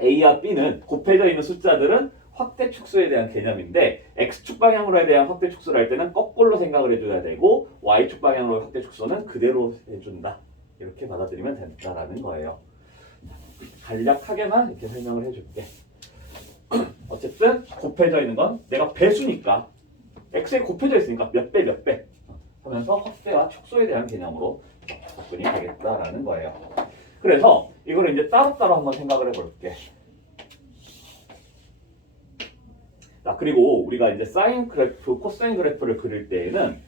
A와 B는 곱해져 있는 숫자들은 확대 축소에 대한 개념인데 X축 방향으로에 대한 확대 축소를 할 때는 거꾸로 생각을 해줘야 되고 Y축 방향으로의 확대 축소는 그대로 해준다. 이렇게 받아들이면 된다라는 거예요. 간략하게만 이렇게 설명을 해줄게. 어쨌든 곱해져 있는 건 내가 배수니까 X에 곱해져 있으니까 몇 배 하면서 확대와 축소에 대한 개념으로 접근이 되겠다라는 거예요. 그래서 이거를 이제 따로따로 한번 생각을 해볼게. 자, 그리고 우리가 이제 사인 그래프, 코사인 그래프를 그릴 때에는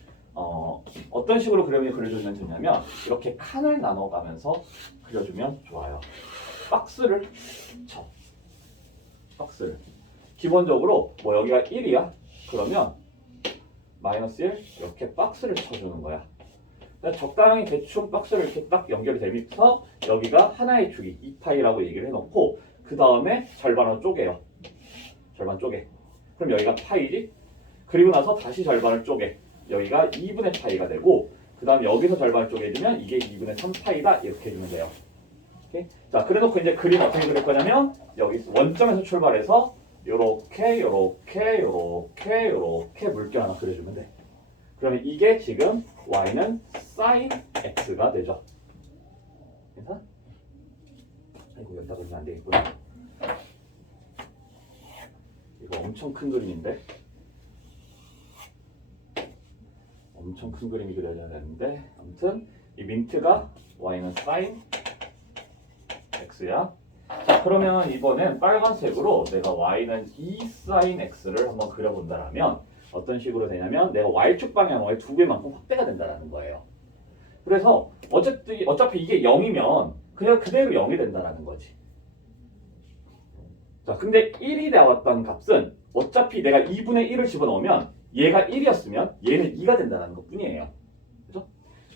어떤 식으로 그림을 그려주면 되냐면 이렇게 칸을 나눠가면서 그려주면 좋아요. 박스를 쳐. 박스를. 기본적으로 뭐 여기가 1이야? 그러면 마이너스 1 이렇게 박스를 쳐주는 거야. 적당히 대충 박스를 이렇게 딱 연결이 되면서 여기가 하나의 주기 2파이라고 얘기를 해놓고 그 다음에 절반으로 쪼개요. 절반 쪼개. 그럼 여기가 파이지? 그리고 나서 다시 절반을 쪼개. 여기가 2분의 파이가 되고 그 다음에 여기서 절반을 쪼개주면 이게 2분의 3파이다 이렇게 해주면 돼요. 오케이? 자, 그래놓고 이제 그림 어떻게 그릴 거냐면 여기 원점에서 출발해서 요렇게 물결 하나 그려주면 돼. 그러면 이게 지금 y는 sin x가 되죠. 괜찮아? 아이고 여기다 그리면 안 되겠구나. 이거 엄청 큰 그림인데. 엄청 큰 그림이 그려져야 되는데 아무튼 이 민트가 y는 sin x야. 자, 그러면 이번엔 빨간색으로 내가 y는 2 sin x를 한번 그려본다라면 어떤 식으로 되냐면 내가 y축 방향의 2배만큼 확대가 된다는 거예요. 그래서 어차피 이게 0이면 그냥 그대로 0이 된다는 거지. 자, 근데 1이 나왔던 값은 어차피 내가 2분의 1을 집어넣으면 얘가 1이었으면 얘는 2가 된다는 것 뿐이에요. 그죠?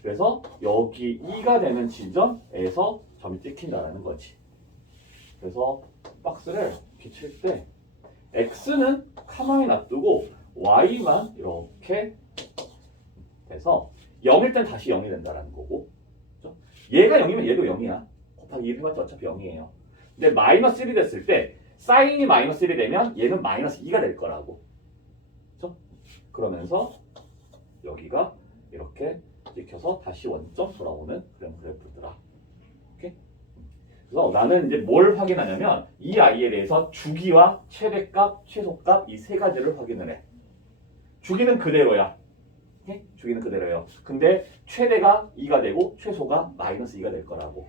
그래서 여기 2가 되는 지점에서 점이 찍힌다는 거지. 그래서 박스를 이렇게 칠 때 x는 가만히 놔두고 y만 이렇게 돼서 0일 땐 다시 0이 된다는 거고, 그렇죠? 얘가 0이면 얘도 0이야. 곱하기 1 해봤자 어차피 0이에요. 근데 마이너스 1이 됐을 때 사인이 마이너스 1이 되면 얘는 마이너스 2가 될 거라고. 그렇죠? 그러면서 여기가 이렇게 찍혀서 다시 원점 돌아오는 그런 그래프더라. 오케이? 그래서 나는 이제 뭘 확인하냐면 이 아이에 대해서 주기와 최대값, 최소값 이 세 가지를 확인을 해. 주기는 그대로야. 오케이? 주기는 그대로예요. 근데 최대가 2가 되고 최소가 마이너스 2가 될 거라고.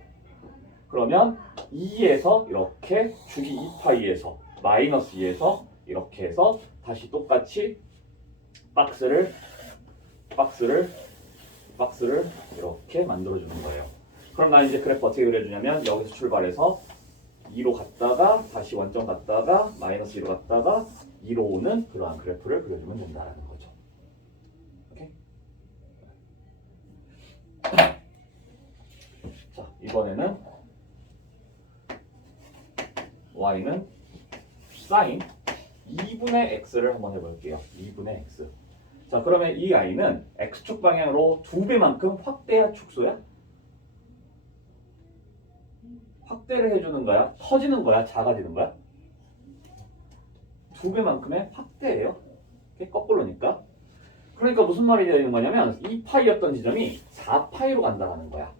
그러면 2에서 이렇게 주기 2파이에서 마이너스 2에서 이렇게 해서 다시 똑같이 박스를 박스를 이렇게 만들어주는 거예요. 그럼 나 이제 그래프 어떻게 그려주냐면 여기서 출발해서 2로 갔다가 다시 원점 갔다가 마이너스 2로 갔다가 2로 오는 그러한 그래프를 그려주면 된다는 거죠. 오케이? 자, 이번에는 y는 sin 2분의 x를 한번 해볼게요. 2분의 x. 자, 그러면 이 i는 x축 방향으로 2배만큼 확대야 축소야? 확대를 해주는 거야? 커지는 거야? 작아지는 거야? 2배만큼의 확대예요. 이게 거꾸로니까. 그러니까 무슨 말이 되는 거냐면 2파이였던 지점이 4파이로 간다는 거야.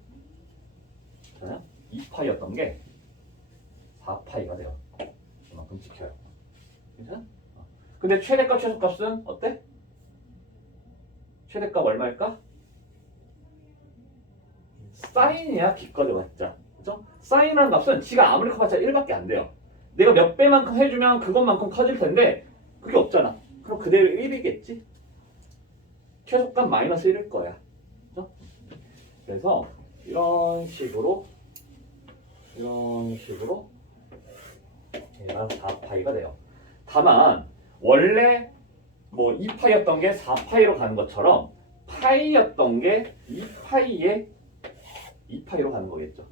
2파이였던 게 4파이가 돼요. 그만큼 지켜요. 괜찮아? 근데 최대값 최소값은 어때? 최대값 얼마일까? 사인이야 기껏 해봤자. 그죠? 사인이라는 값은 지가 아무리 커봤자 1밖에 안 돼요. 내가 몇 배만큼 해주면 그것만큼 커질 텐데 그게 없잖아. 그럼 그대로 1이겠지? 최소값 마이너스 1일 거야. 그죠? 그래서 이런 식으로 얘가 4파이가 돼요. 다만 원래 뭐 2파이였던 게 4파이로 가는 것처럼 파이였던 게 2파이로 가는 거겠죠.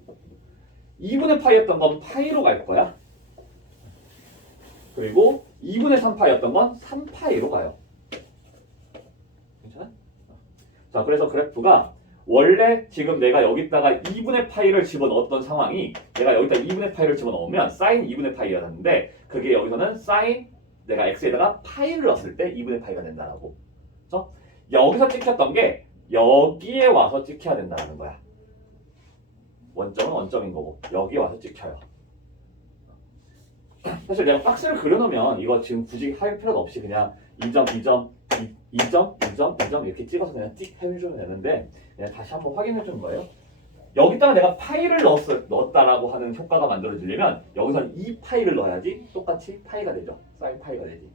2분의 파이였던 건 파이로 갈 거야. 그리고 2분의 3파이였던 건 3파이로 가요. 괜찮아? 자, 그래서 그래프가 원래 지금 내가 여기다가 2분의 파이를 집어넣었던 상황이 내가 여기다 2분의 파이를 집어넣으면 사인 2분의 파이였는데 그게 여기서는 사인 내가 x에다가 파이를 넣었을 때 2분의 파이가 된다라고. 그렇죠? 여기서 찍혔던 게 여기에 와서 찍혀야 된다는 거야. 원점은 원점인 거고 여기에 와서 찍혀요. 사실 내가 박스를 그려놓으면 이거 지금 굳이 할 필요도 없이 그냥 2점, 2점, 2점, 2점, 2점 이렇게 찍어서 그냥 찍 해주면 되는데 그냥 다시 한번 확인해 주는 거예요. 여기다가 내가 파이를 넣었다라고 하는 효과가 만들어지려면 여기서는 2파이를 넣어야지 똑같이 파이가 되죠. 사인 파이가 되지.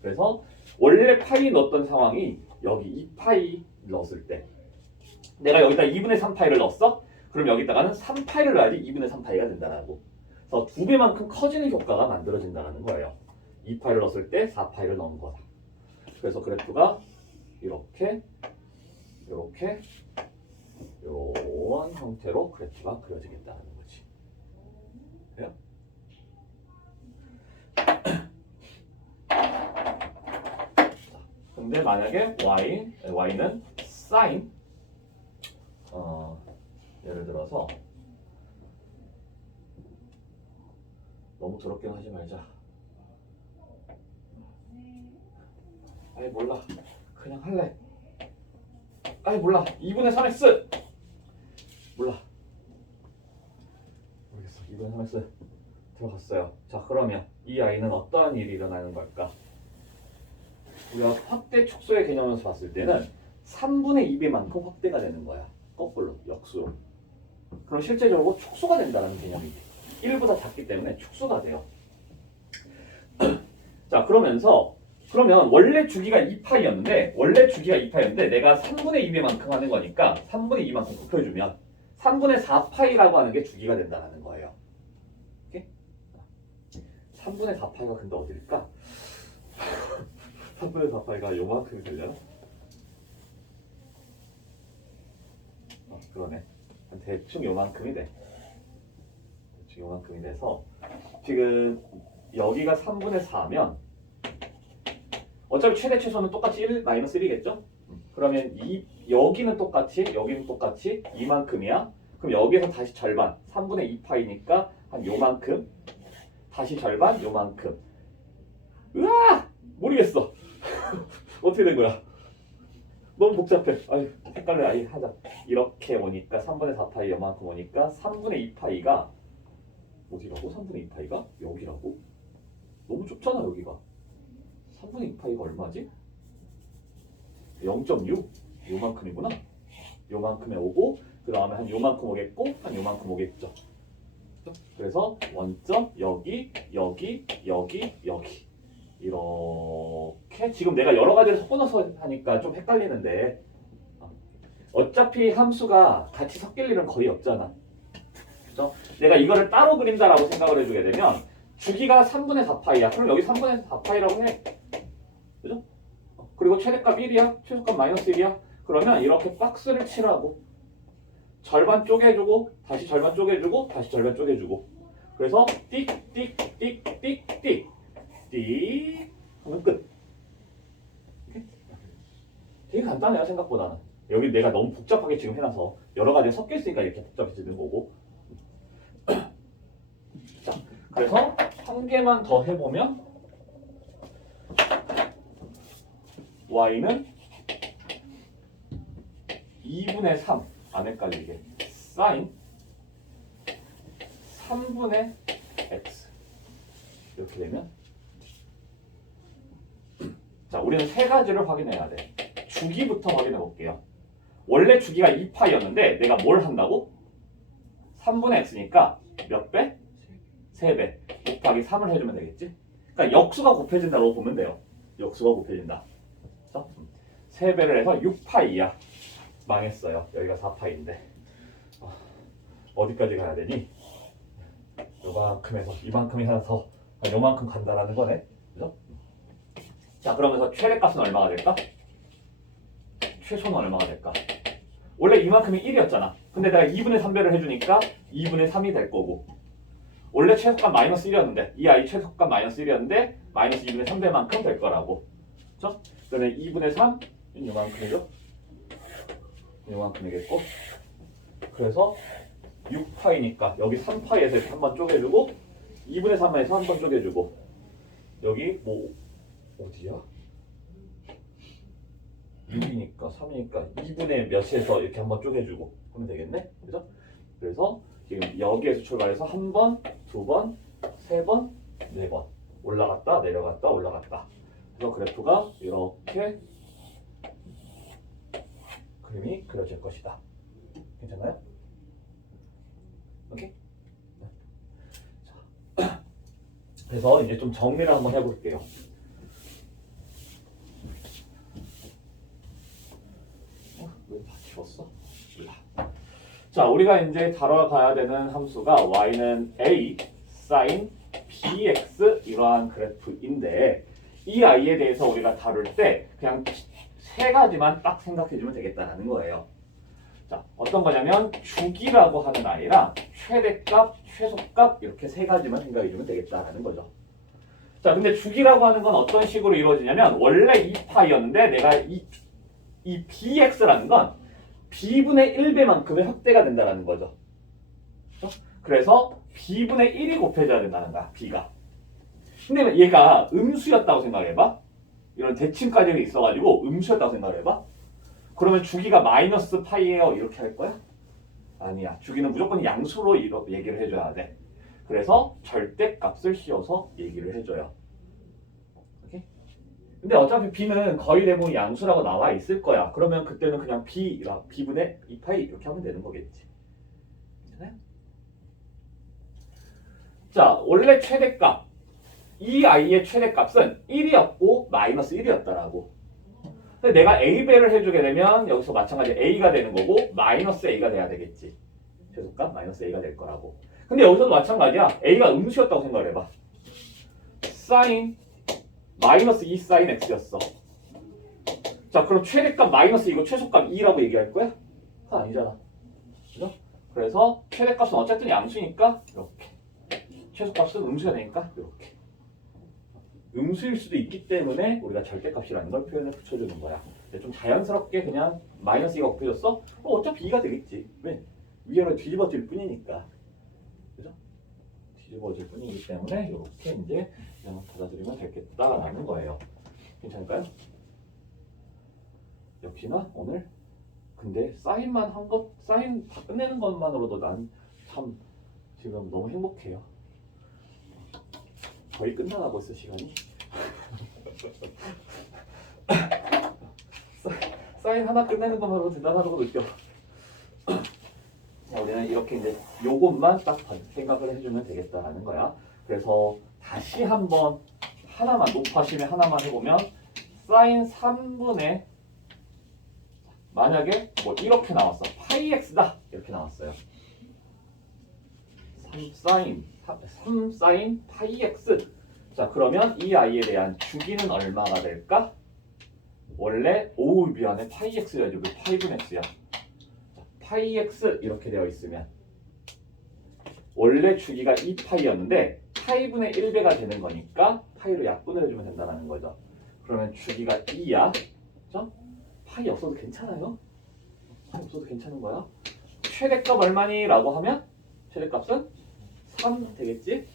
그래서 원래 파이 넣었던 상황이 여기 2파이 넣었을 때 내가 여기다 2분의 3파이를 넣었어? 그럼 여기다가는 3파이를 넣어야지 2분의 3파이가 된다라고. 그래서 2배만큼 커지는 효과가 만들어진다는 거예요. 2파이를 넣었을 때 4파이를 넣은 거다. 그래서 그래프가 이렇게 이런 형태로 그래프가 그려지겠다는 거지. 그래요? 근데 만약에 y는 sin 예를 들어서 너무 더럽게는 하지 말자. 아이 몰라. 그냥 할래. 아이 몰라. 2분의 3x. 몰라. 모르겠어. 2분의 3x 들어갔어요. 자, 그러면 이 아이는 어떠한 일이 일어나는 걸까? 우리가 확대 축소의 개념에서 봤을 때는 3분의 2배만큼 확대가 되는 거야. 거꾸로, 역수로. 그럼 실제적으로 축소가 된다는 개념이지. 1보다 작기 때문에 축소가 돼요. 자, 그러면 원래 주기가 2파이였는데 내가 3분의 2배만큼 하는 거니까 3분의 2만큼 곱해주면 3분의 4파이라고 하는 게 주기가 된다는 거예요. 오케이? 3분의 4파이가 근데 어딜까? 3분의 4파이가 요만큼이 되려나? 그러네. 대충 요만큼이 돼. 대충 요만큼이 돼서 지금 여기가 3분의 4면 어차피 최대 최소는 똑같이 1 마이너스 1이겠죠? 그러면 여기는 똑같이 이만큼이야. 그럼 여기에서 다시 절반 3분의 2파이니까 한 요만큼 다시 절반 요만큼. 으아! 모르겠어. 어떻게 된 거야? 너무 복잡해. 아유, 헷갈려. 아이 하자. 이렇게 오니까 3분의 4파이 요만큼 오니까 3분의 2파이가 어디라고? 3분의 2파이가? 여기라고? 너무 좁잖아 여기가. 3분의 2파이가 얼마지? 0.6? 요만큼이구나. 요만큼에 오고 그 다음에 한 요만큼 오겠고 한 요만큼 오겠죠. 그래서 원점 여기 이렇게 지금 내가 여러 가지를 섞어넣어서 하니까 좀 헷갈리는데 어차피 함수가 같이 섞일 일은 거의 없잖아. 그죠? 내가 이거를 따로 그린다라고 생각을 해주게 되면 주기가 3분의 4파이야. 그럼 여기 3분의 4파이라고 해. 그죠? 그리고 최대값 1이야. 최소값 마이너스 1이야. 그러면 이렇게 박스를 칠하고 절반 쪼개주고 다시 절반 쪼개주고 다시 절반 쪼개주고 그래서 띡띡띡띡띡 띡 하면 끝. 이렇게? 되게 간단해요 생각보다는. 여기 내가 너무 복잡하게 지금 해놔서 여러 가지 섞여 있으니까 이렇게 복잡해지는 거고. 자, 그래서 한 개만 더 해보면 y는 2분의 3 안 헷갈리게 사인 3분의 x 이렇게 되면 자 우리는 세 가지를 확인해야 돼. 주기부터 확인해 볼게요. 원래 주기가 2파이였는데 내가 뭘 한다고? 3분의 x니까 몇 배? 3배 곱하기 3을 해주면 되겠지? 그러니까 역수가 곱해진다고 보면 돼요. 역수가 곱해진다. 3배를 해서 6파이야. 망했어요. 여기가 4파인데 어디까지 가야 되니? 요만큼에서 이만큼이 하나 더 요만큼 간다라는 거네. 그죠? 자 그러면서 최대값은 얼마가 될까? 최소는 얼마가 될까? 원래 이만큼이 1이었잖아. 근데 내가 2분의 3배를 해주니까 2분의 3이 될 거고 원래 최소값 마이너스 1이었는데 이 아이 최소값 마이너스 1이었는데 마이너스 2분의 3배만큼 될 거라고. 그죠? 그러면 2분의 3 요만큼이죠? 요만큼이겠고 그래서 6파이니까 여기 3파이에서 이렇게 한번 쪼개주고 2분의 3에서 한번 쪼개주고 여기 뭐 어디야? 6이니까 3이니까 2분의 몇에서 이렇게 한번 쪼개주고 하면 되겠네? 그죠? 그래서 지금 여기에서 출발해서 한 번, 두 번, 세 번, 네 번 올라갔다 내려갔다 올라갔다. 그래서 그래프가 이렇게 그림이 그려질 것이다. 괜찮나요? 오케이? 자, 그래서 이제 좀 정리를 한번 해볼게요. 왜 다 지웠어? 자, 우리가 이제 다뤄가야 되는 함수가 y는 a sin bx 이러한 그래프인데 이 a에 대해서 우리가 다룰 때 그냥 세 가지만 딱 생각해주면 되겠다라는 거예요. 자, 어떤 거냐면 주기라고 하는 a랑 최대값, 최소값 이렇게 세 가지만 생각해주면 되겠다라는 거죠. 자, 근데 주기라고 하는 건 어떤 식으로 이루어지냐면 원래 2파이였는데 내가 이 bx라는 건 b분의 1배만큼의 확대가 된다는 거죠. 그래서 b분의 1이 곱해져야 된다는 거야, b가. 근데 얘가 음수였다고 생각해봐. 이런 대칭까지 있어가지고 음수였다고 생각해봐. 그러면 주기가 마이너스 파이예요 이렇게 할 거야? 아니야. 주기는 무조건 양수로 얘기를 해줘야 돼. 그래서 절대값을 씌워서 얘기를 해줘요. 오케이? 근데 어차피 b는 거의 대부분 양수라고 나와 있을 거야. 그러면 그때는 그냥 b분의 2파이 이렇게 하면 되는 거겠지. 괜찮아요? 자, 원래 최대값 이 아이의 최대값은 1이었고 마이너스 1이었다라고. 근데 내가 a배를 해주게 되면 여기서 마찬가지 a가 되는 거고 마이너스 a가 돼야 되겠지. 최소값 마이너스 a가 될 거라고. 근데 여기서도 마찬가지야. a가 음수였다고 생각을 해봐. sin 마이너스 2 sin x였어. 자, 그럼 최대값 마이너스 2고 최소값 2라고 얘기할 거야? 그건 아니잖아. 그죠? 그래서 최대값은 어쨌든 양수니까 이렇게. 최소값은 음수가 되니까 이렇게. 음수일 수도 있기 때문에 우리가 절대값이라는 걸 표현에 붙여주는 거야. 좀 자연스럽게 그냥 마이너스 2가 곱해졌어? 어차피 2가 되겠지. 왜? 위아래 뒤집어질 뿐이니까. 그죠? 뒤집어질 뿐이기 때문에 이렇게 이제 그냥 받아들이면 되겠다라는 거예요. 괜찮을까요? 역시나 오늘 근데 사인만 한 것, 사인 다 끝내는 것만으로도 난 참 지금 너무 행복해요. 거의 끝나가고 있어 시간이. 사인 하나 끝내는 것만으로 대단하다고 느껴. 자, 우리는 이렇게 이제 요것만 딱 생각을 해주면 되겠다라는 거야. 그래서 다시 한번 하나만 높아심에 하나만 해보면 사인 3분의 만약에 뭐 이렇게 나왔어. 파이 x다. 이렇게 나왔어요. 3 사인 파이 x. 자, 그러면 이 아이에 대한 주기는 얼마가 될까? 원래 미안해. 파이 x가 아니고 파이분 x야. 파이 x 이렇게 되어 있으면 원래 주기가 2파이였는데 파이분의 1배가 되는 거니까 파이로 약분을 해주면 된다는 거죠. 그러면 주기가 2야. 그렇죠? 파이 없어도 괜찮아요? 파이 없어도 괜찮은 거야. 최대값 얼마니? 라고 하면 최대값은 3 되겠지?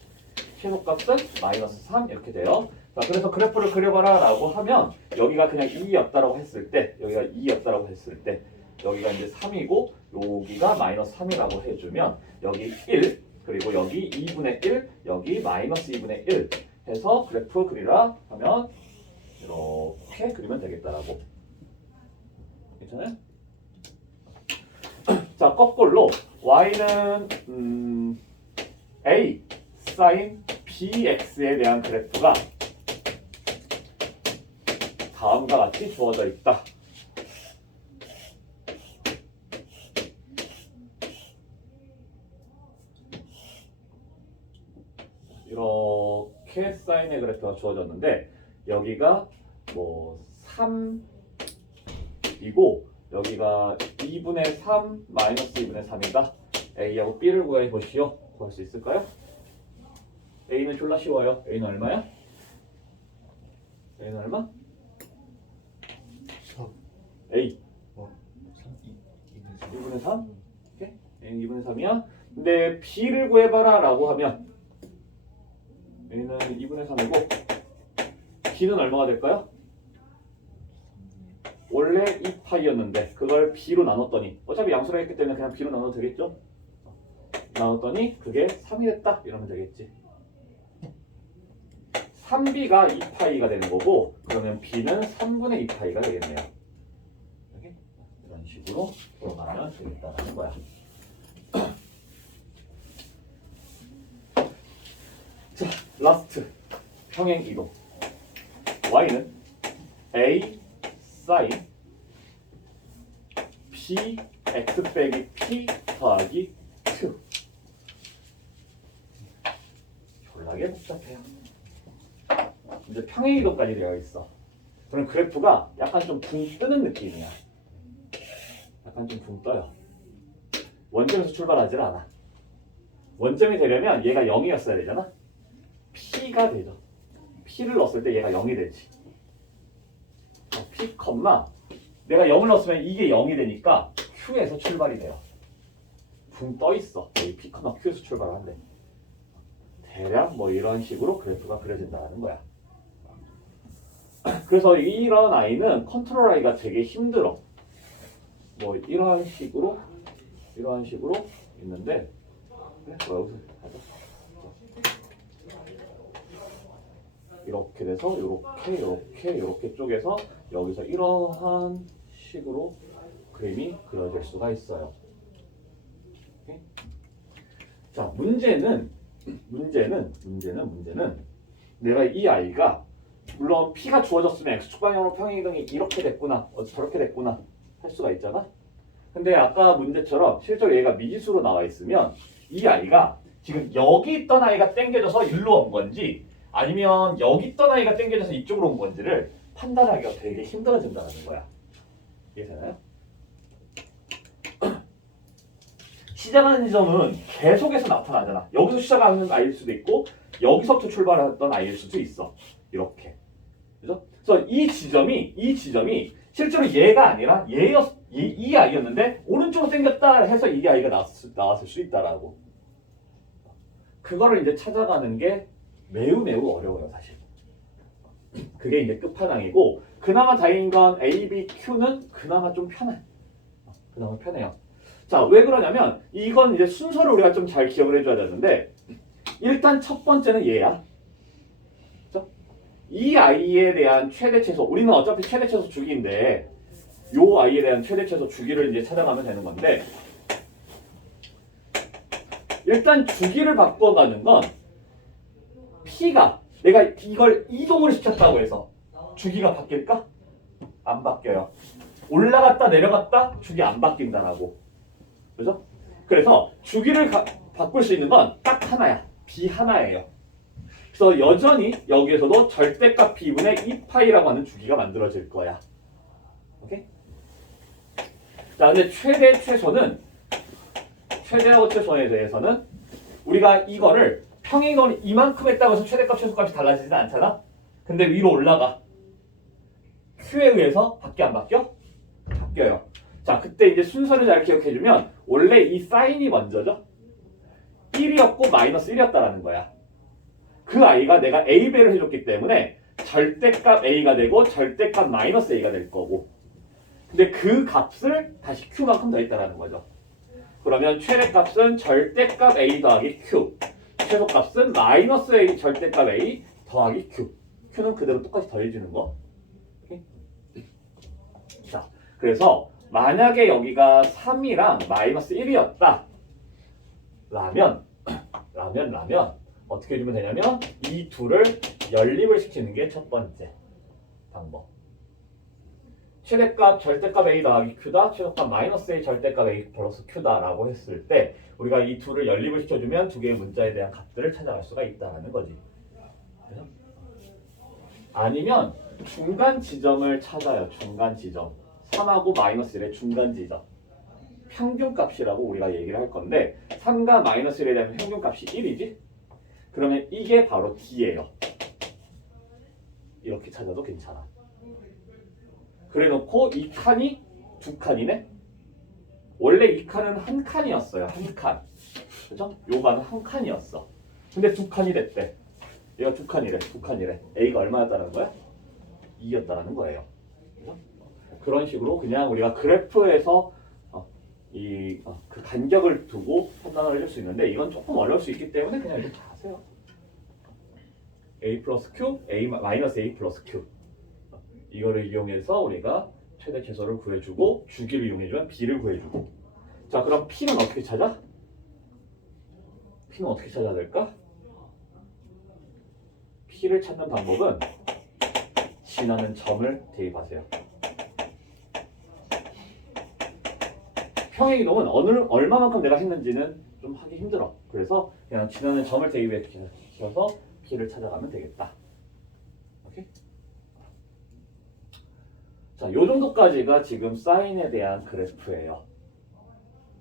최소값은 마이너스 3 이렇게 돼요. 자, 그래서 그래프를 그려봐라 라고 하면 여기가 그냥 2였다라고 했을 때 여기가 2였다라고 했을 때 여기가 이제 3이고 여기가 마이너스 3이라고 해주면 여기 1 그리고 여기 2분의 1 여기 마이너스 2분의 1 해서 그래프 그리라 하면 이렇게 그리면 되겠다라고. 괜찮아요? 자, 거꾸로 y는 a sin bx에 대한 그래프가 다음과 같이 주어져 있다. 이렇게 사인의 그래프가 주어졌는데 여기가 뭐 3이고 여기가 2분의 3 마이너스 2분의 3이다. A하고 B를 구해 보시오. 구할 수 있을까요? A는 졸라 쉬워요. A는 얼마야? A는 얼마? 3. A 2분의 3. 2분의 3? 오케이? A는 2분의 3이야. 근데 B를 구해봐라 라고 하면 A는 2분의 3이고 B는 얼마가 될까요? 원래 2파이였는데 그걸 B로 나눴더니 어차피 양수라 했기 때문에 그냥 B로 나눠도 되겠죠? 나눴더니 그게 3이 됐다 이러면 되겠지. 3B가 2파이가 되는 거고 그러면 B는 3분의 2파이가 되겠네요. 여기? 이런 식으로 돌아가면 되겠다는 거야. 자, 라스트 평행 이동. y는 a sin p x 빼기 p 더하기 q. 졸라게 복잡해요. 이제 평행 이동까지 되어 있어. 그럼 그래프가 약간 좀 붕 뜨는 느낌이야. 약간 좀 붕 떠요. 원점에서 출발하질 않아. 원점이 되려면 얘가 0이었어야 되잖아. P가 되죠. P를 넣었을 때 얘가 0이 되지. P, 내가 0을 넣었으면 이게 0이 되니까 Q에서 출발이 돼요. 붕 떠 있어. 여기 P, Q에서 출발을 한대. 대략 뭐 이런 식으로 그래프가 그려진다는 거야. 그래서 이런 아이는 컨트롤하기가 되게 힘들어. 뭐 이런 식으로 있는데 그래? 뭐 여기서 하자. 이렇게 돼서 이렇게 쪼개서 여기서 이러한 식으로 그림이 그려질 수가 있어요. 오케이? 자, 문제는 내가 이 아이가 물론 P가 주어졌으면 X축 방향으로 평행이동이 이렇게 됐구나, 저렇게 됐구나 할 수가 있잖아. 근데 아까 문제처럼 실제로 얘가 미지수로 나와 있으면 이 아이가 지금 여기 있던 아이가 땡겨져서 일로 온 건지 아니면 여기 있던 아이가 땡겨져서 이쪽으로 온 건지를 판단하기가 되게 힘들어진다는 거야. 이해되나요? 시작하는 지점은 계속해서 나타나잖아. 여기서 시작하는 아이일 수도 있고 여기서부터 출발했던 아이일 수도 있어. 이렇게. 그죠? 그래서 이 지점이 실제로 얘가 아니라 이 아이였는데 오른쪽으로 당겼다 해서 이 아이가 나왔을 수 있다라고. 그거를 이제 찾아가는 게 매우 어려워요, 사실. 그게 이제 끝판왕이고 그나마 다행인 건 A, B, Q는 그나마 좀 편해. 그나마 편해요. 자, 왜 그러냐면 이건 이제 순서를 우리가 좀 잘 기억을 해줘야 되는데 일단 첫 번째는 얘야. 그렇죠? 이 아이에 대한 최대 최소, 우리는 어차피 최대 최소 주기인데 요 아이에 대한 최대 최소 주기를 이제 찾아가면 되는 건데 일단 주기를 바꿔가는 건 P가 내가 이걸 이동을 시켰다고 해서 주기가 바뀔까? 안 바뀌어요. 올라갔다 내려갔다 주기 안 바뀐다라고. 그죠? 그래서 주기를 바꿀 수 있는 건 딱 하나야. b 하나예요. 그래서 여전히 여기에서도 절대값 b분의 2파이라고 하는 주기가 만들어질 거야. 오케이? 자, 근데 최대 최소는 최대하고 최소에 대해서는 우리가 이거를 평행이동을 이만큼 했다고 해서 최대값 최소값이 달라지진 않잖아. 근데 위로 올라가. Q에 의해서 바뀌어 안 바뀌어? 바뀌어요. 자, 그때 이제 순서를 잘 기억해주면 원래 이 사인이 먼저죠. 1이었고 마이너스 1이었다라는 거야. 그 I가 내가 A배를 해줬기 때문에 절대값 A가 되고 절대값 마이너스 A가 될 거고. 근데 그 값을 다시 Q만큼 더했다라는 거죠. 그러면 최대값은 절대값 A 더하기 Q. 최소값은 마이너스 A 절대값 A 더하기 Q. Q는 그대로 똑같이 더해주는 거. 오케이? 자, 그래서 만약에 여기가 3이랑 마이너스 1이었다. 라면 어떻게 해주면 되냐면 이 둘을 연립을 시키는 게 첫 번째 방법. 최대값 절대값 A 더하기 Q다. 최소값 마이너스 A 절대값 A 플러스 Q다 라고 했을 때 우리가 이 둘을 연립을 시켜주면 두 개의 문자에 대한 값들을 찾아갈 수가 있다는 거지. 그래서? 아니면 중간 지점을 찾아요. 중간 지점. 3하고 마이너스 1의 중간 지점. 평균값이라고 우리가 얘기를 할 건데 3과 마이너스 1에 대한 평균값이 1이지? 그러면 이게 바로 D예요. 이렇게 찾아도 괜찮아. 그래놓고 이 칸이 두 칸이네? 원래 이 칸은 한 칸이었어요. 한 칸. 그죠? 요 반은 한 칸이었어. 근데 두 칸이 됐대. 얘가 두 칸이래. 두 칸이래. A가 얼마였다는 거야? 2였다는 거예요. 그죠? 그런 식으로 그냥 우리가 그래프에서 그 간격을 두고 판단을 해줄 수 있는데 이건 조금 어려울 수 있기 때문에 그냥 이렇게 하세요. A 플러스 Q, A 마이너스 A 플러스 Q. 이거를 이용해서 우리가 최대 최소를 구해주고 주기를 이용해주면 B를 구해주고. 자, 그럼 P는 어떻게 찾아? P는 어떻게 찾아야 될까? P를 찾는 방법은 지나는 점을 대입하세요. 평행이동은 얼마만큼 내가 했는지는 좀 하기 힘들어. 그래서 그냥 지나는 점을 대입해서 P를 찾아가면 되겠다. 오케이? 자, 요 정도까지가 지금 사인에 대한 그래프예요.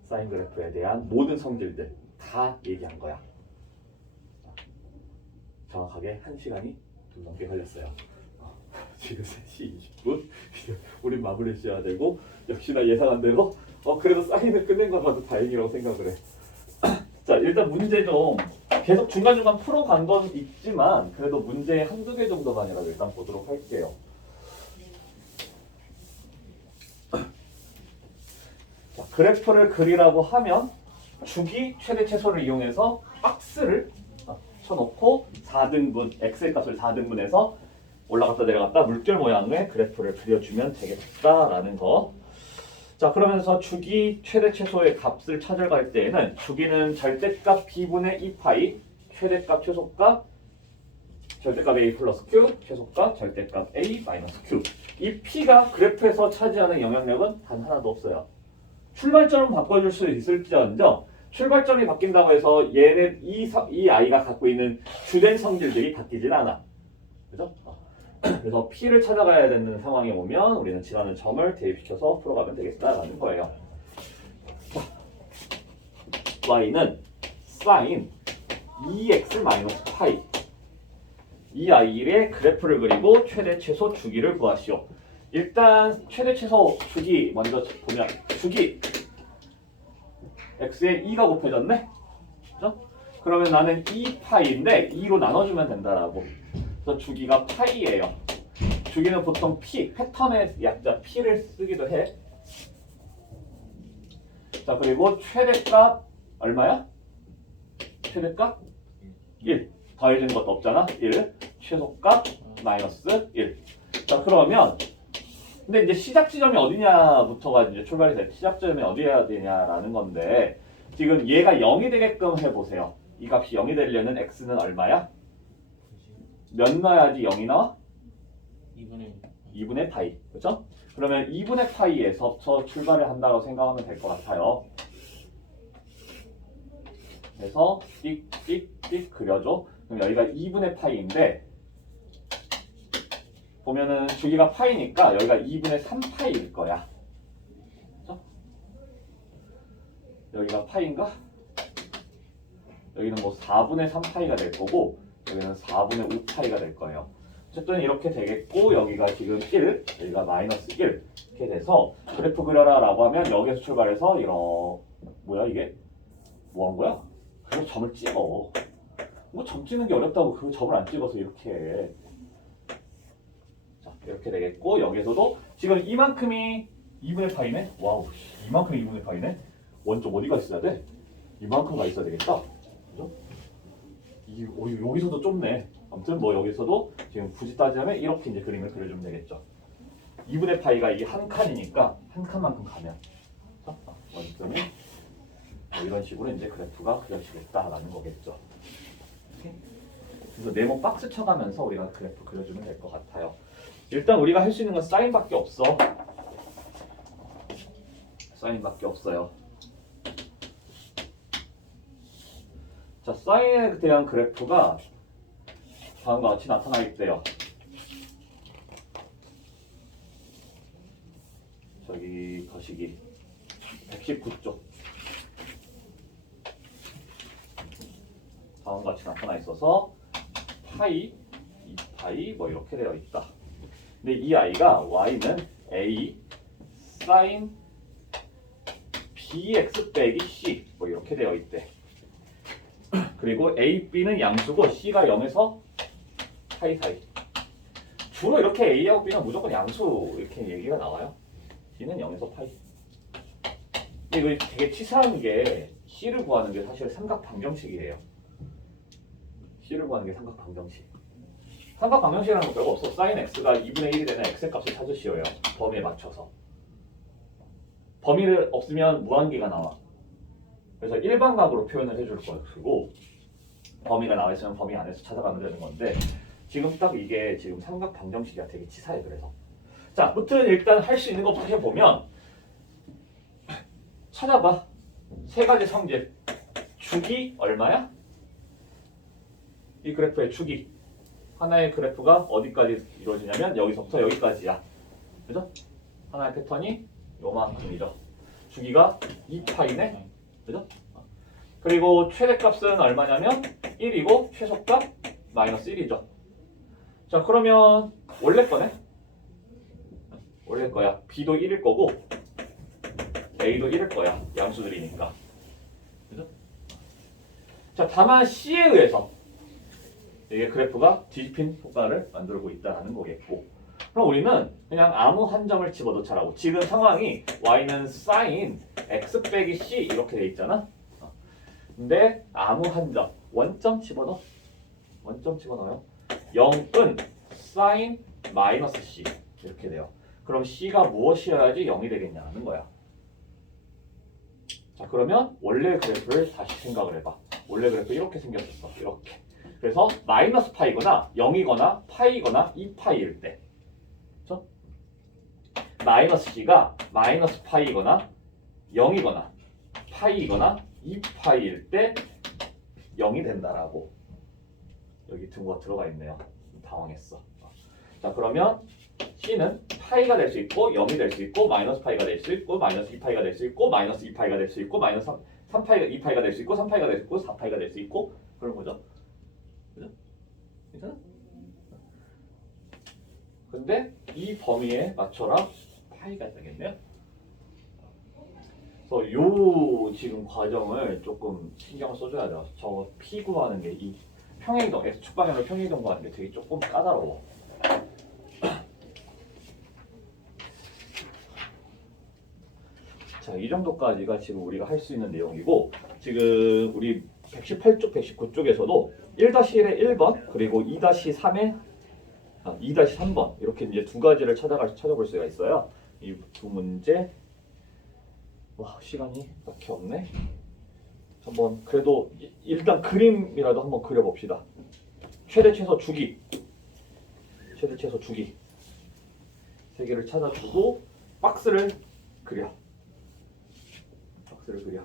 사인 그래프에 대한 모든 성질들 다 얘기한 거야. 정확하게 1시간이 좀 넘게 걸렸어요. 지금 3시 20분. 우린 마무리 지어야 되고 역시나 예상한 대로 그래도 사인을 끝낸 건 봐도 다행이라고 생각을 해. 자, 일단 문제 좀 계속 중간중간 풀어간 건 있지만 그래도 문제 한두 개 정도만이라도 일단 보도록 할게요. 자, 그래프를 그리라고 하면 주기 최대 최소를 이용해서 박스를 쳐놓고 4등분, x의 값을 4등분해서 올라갔다 내려갔다 물결 모양의 그래프를 그려주면 되겠다라는 거. 자, 그러면서 주기 최대 최소의 값을 찾아갈 때에는 주기는 절대값 b분의 2파이, 최대값 최소값 절대값 a 플러스 q, 최소값 절대값 a 마이너스 q. 이 p가 그래프에서 차지하는 영향력은 단 하나도 없어요. 출발점은 바꿔줄 수 있을지언정 출발점이 바뀐다고 해서 얘는 이 아이가 갖고 있는 주된 성질들이 바뀌진 않아. 그죠? 그래서 P를 찾아가야 되는 상황에 오면 우리는 지나는 점을 대입시켜서 풀어가면 되겠다라는 거예요. 자, Y는 sin 2x-파이 이 아이의 그래프를 그리고 최대 최소 주기를 구하시오. 일단 최대 최소 주기 먼저 보면 주기 x에 2가 곱해졌네? 그죠? 그러면 나는 2파이인데 2로 나눠주면 된다라고. 그래서 주기가 파이예요. 주기는 보통 p, 패턴의 약자 p를 쓰기도 해. 자, 그리고 최대값 얼마야? 최대값 1. 더해진 것도 없잖아. 1. 최소값 마이너스 1. 자, 그러면 근데 이제 시작 지점이 어디냐부터가 이제 출발이 돼. 시작 지점이 어디야 되냐라는 건데 지금 얘가 0이 되게끔 해보세요. 이 값이 0이 되려면 x는 얼마야? 몇 넣어야지 0이 나와? 2분의 2분의 파이. 그렇죠? 그러면 2분의 파이에서부터 출발을 한다고 생각하면 될 것 같아요. 그래서 띡띡띡 그려줘. 그럼 여기가 2분의 파이인데 보면은 주기가 파이니까 여기가 2분의 3파이일 거야. 그렇죠? 여기가 파이인가? 여기는 뭐 4분의 3파이가 될 거고 여기는 4분의 5파이가 될 거예요. 어쨌든 이렇게 되겠고 여기가 지금 1, 여기가 마이너스 1 이렇게 돼서 그래프 그려라 라고 하면 여기서 출발해서 이런 뭐야 이게? 뭐 한 거야? 그래서 점을 찍어. 뭐 점 찍는 게 어렵다고 그 점을 안 찍어서 이렇게 해. 자 이렇게 되겠고 여기서도 지금 이만큼이 2분의 파이네? 와우 이만큼이 2분의 파이네? 원점 어디가 있어야 돼? 이만큼 가 있어야 되겠다. 그죠? 여기서도 좁네. 아무튼 뭐 여기서도 지금 굳이 따지자면 이렇게 이제 그림을 그려주면 되겠죠. 2분의 파이가 이게 한 칸이니까 한 칸만큼 가면 원점이 뭐 이런 식으로 이제 그래프가 그려지겠다라는 거겠죠. 오케이? 그래서 네모 박스 쳐가면서 우리가 그래프 그려주면 될 것 같아요. 일단 우리가 할 수 있는 건 사인밖에 없어. 사인밖에 없어요. 자, 사인에 대한 그래프가 다음과 같이 나타나 있대요. 저기 거시기 119쪽 다음과 같이 나타나 있어서 파이, 2파이 뭐 이렇게 되어 있다. 근데 이 아이가 y는 a sin bx 빼기 c 뭐 이렇게 되어 있대. 그리고 a, b는 양수고 c가 0에서 파이 사이. 주로 이렇게 a하고 b는 무조건 양수 이렇게 얘기가 나와요. c는 0에서 파이. 근데 이거 되게 치사한 게 c를 구하는 게 사실 삼각 방정식이에요. c를 구하는 게 삼각 방정식. 삼각 방정식이라는 거 별거 없어. sin x가 2분의 1이 되는 x의 값을 찾으시오요. 범위에 맞춰서. 범위를 없으면 무한기가 나와. 그래서 일반각으로 표현을 해줄 것이고 범위가 나와 있으면 범위 안에서 찾아가면 되는 건데 지금 딱 이게 지금 삼각 방정식이야. 되게 치사해. 그래서 자, 아무튼 일단 할 수 있는 것부터 해보면 찾아봐. 세 가지 성질. 축이 얼마야? 이 그래프의 축이 하나의 그래프가 어디까지 이루어지냐면 여기서부터 여기까지야. 그죠? 하나의 패턴이 요만큼이죠. 주기가 2파이네. 그죠? 그리고 최대값은 얼마냐면 1이고 최소값 마이너스 1이죠. 자, 그러면 원래 거네. 원래 거야. b도 1일 거고 a도 1일 거야. 양수들이니까. 그죠? 자, 다만 c에 의해서 이게 그래프가 뒤집힌 효과를 만들고 있다는 거겠고 그럼 우리는 그냥 아무 한 점을 집어넣자라고. 지금 상황이 y는 sin x 빼기 c 이렇게 돼 있잖아. 근데 아무 한 점, 원점 집어넣어. 원점 집어넣어요. 0은 sin 마이너스 c 이렇게 돼요. 그럼 c가 무엇이어야지 0이 되겠냐는 거야. 자, 그러면 원래 그래프를 다시 생각을 해봐. 원래 그래프 이렇게 생겼었어. 이렇게. 그래서 마이너스 파이거나 0이거나 파이거나 2파이일 때 그렇죠? 마이너스 c가 마이너스 파이거나 0이거나 파이거나 2파이일 때 0이 된다라고. 여기 등호가 들어가 있네요. 당황했어. 자, 그러면 c는 파이가 될 수 있고 0이 될 수 있고 마이너스 파이가 될 수 있고 마이너스 2파이가 될 수 있고 마이너스 2파이가 될 수 있고 마이너스 3파이가 2파이가 될 수 있고 3파이가 될 수 있고 4파이가 될 수 있고 그런 거죠. 그죠? 괜찮아? 근데 이 범위에 맞춰라 파이가 되겠네요. 그래서 요 지금 과정을 조금 신경을 써줘야 돼요. 저 p 구하는 게 이 평행이동, x축 방향으로 평행이동 구하는 게 되게 조금 까다로워. 자, 이 정도까지가 지금 우리가 할 수 있는 내용이고 지금 우리 118쪽, 119쪽에서도 1-1의 1번 그리고 2-3의 2-3번 이렇게 이제 두 가지를 찾아볼 수가 있어요. 이 두 문제. 와, 시간이 딱히 없네. 한번 그래도 일단 그림이라도 한번 그려봅시다. 최대 최소 주기 세 개를 찾아주고 박스를 그려. 박스를 그려.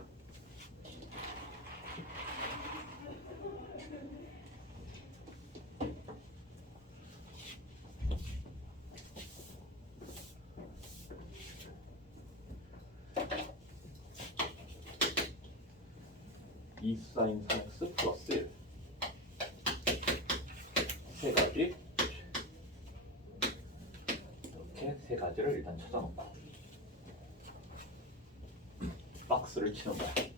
이 사인 3x 플러스 1. 세 가지. 이렇게 세 가지를 일단 찾아놓고 박스를 치는 거야.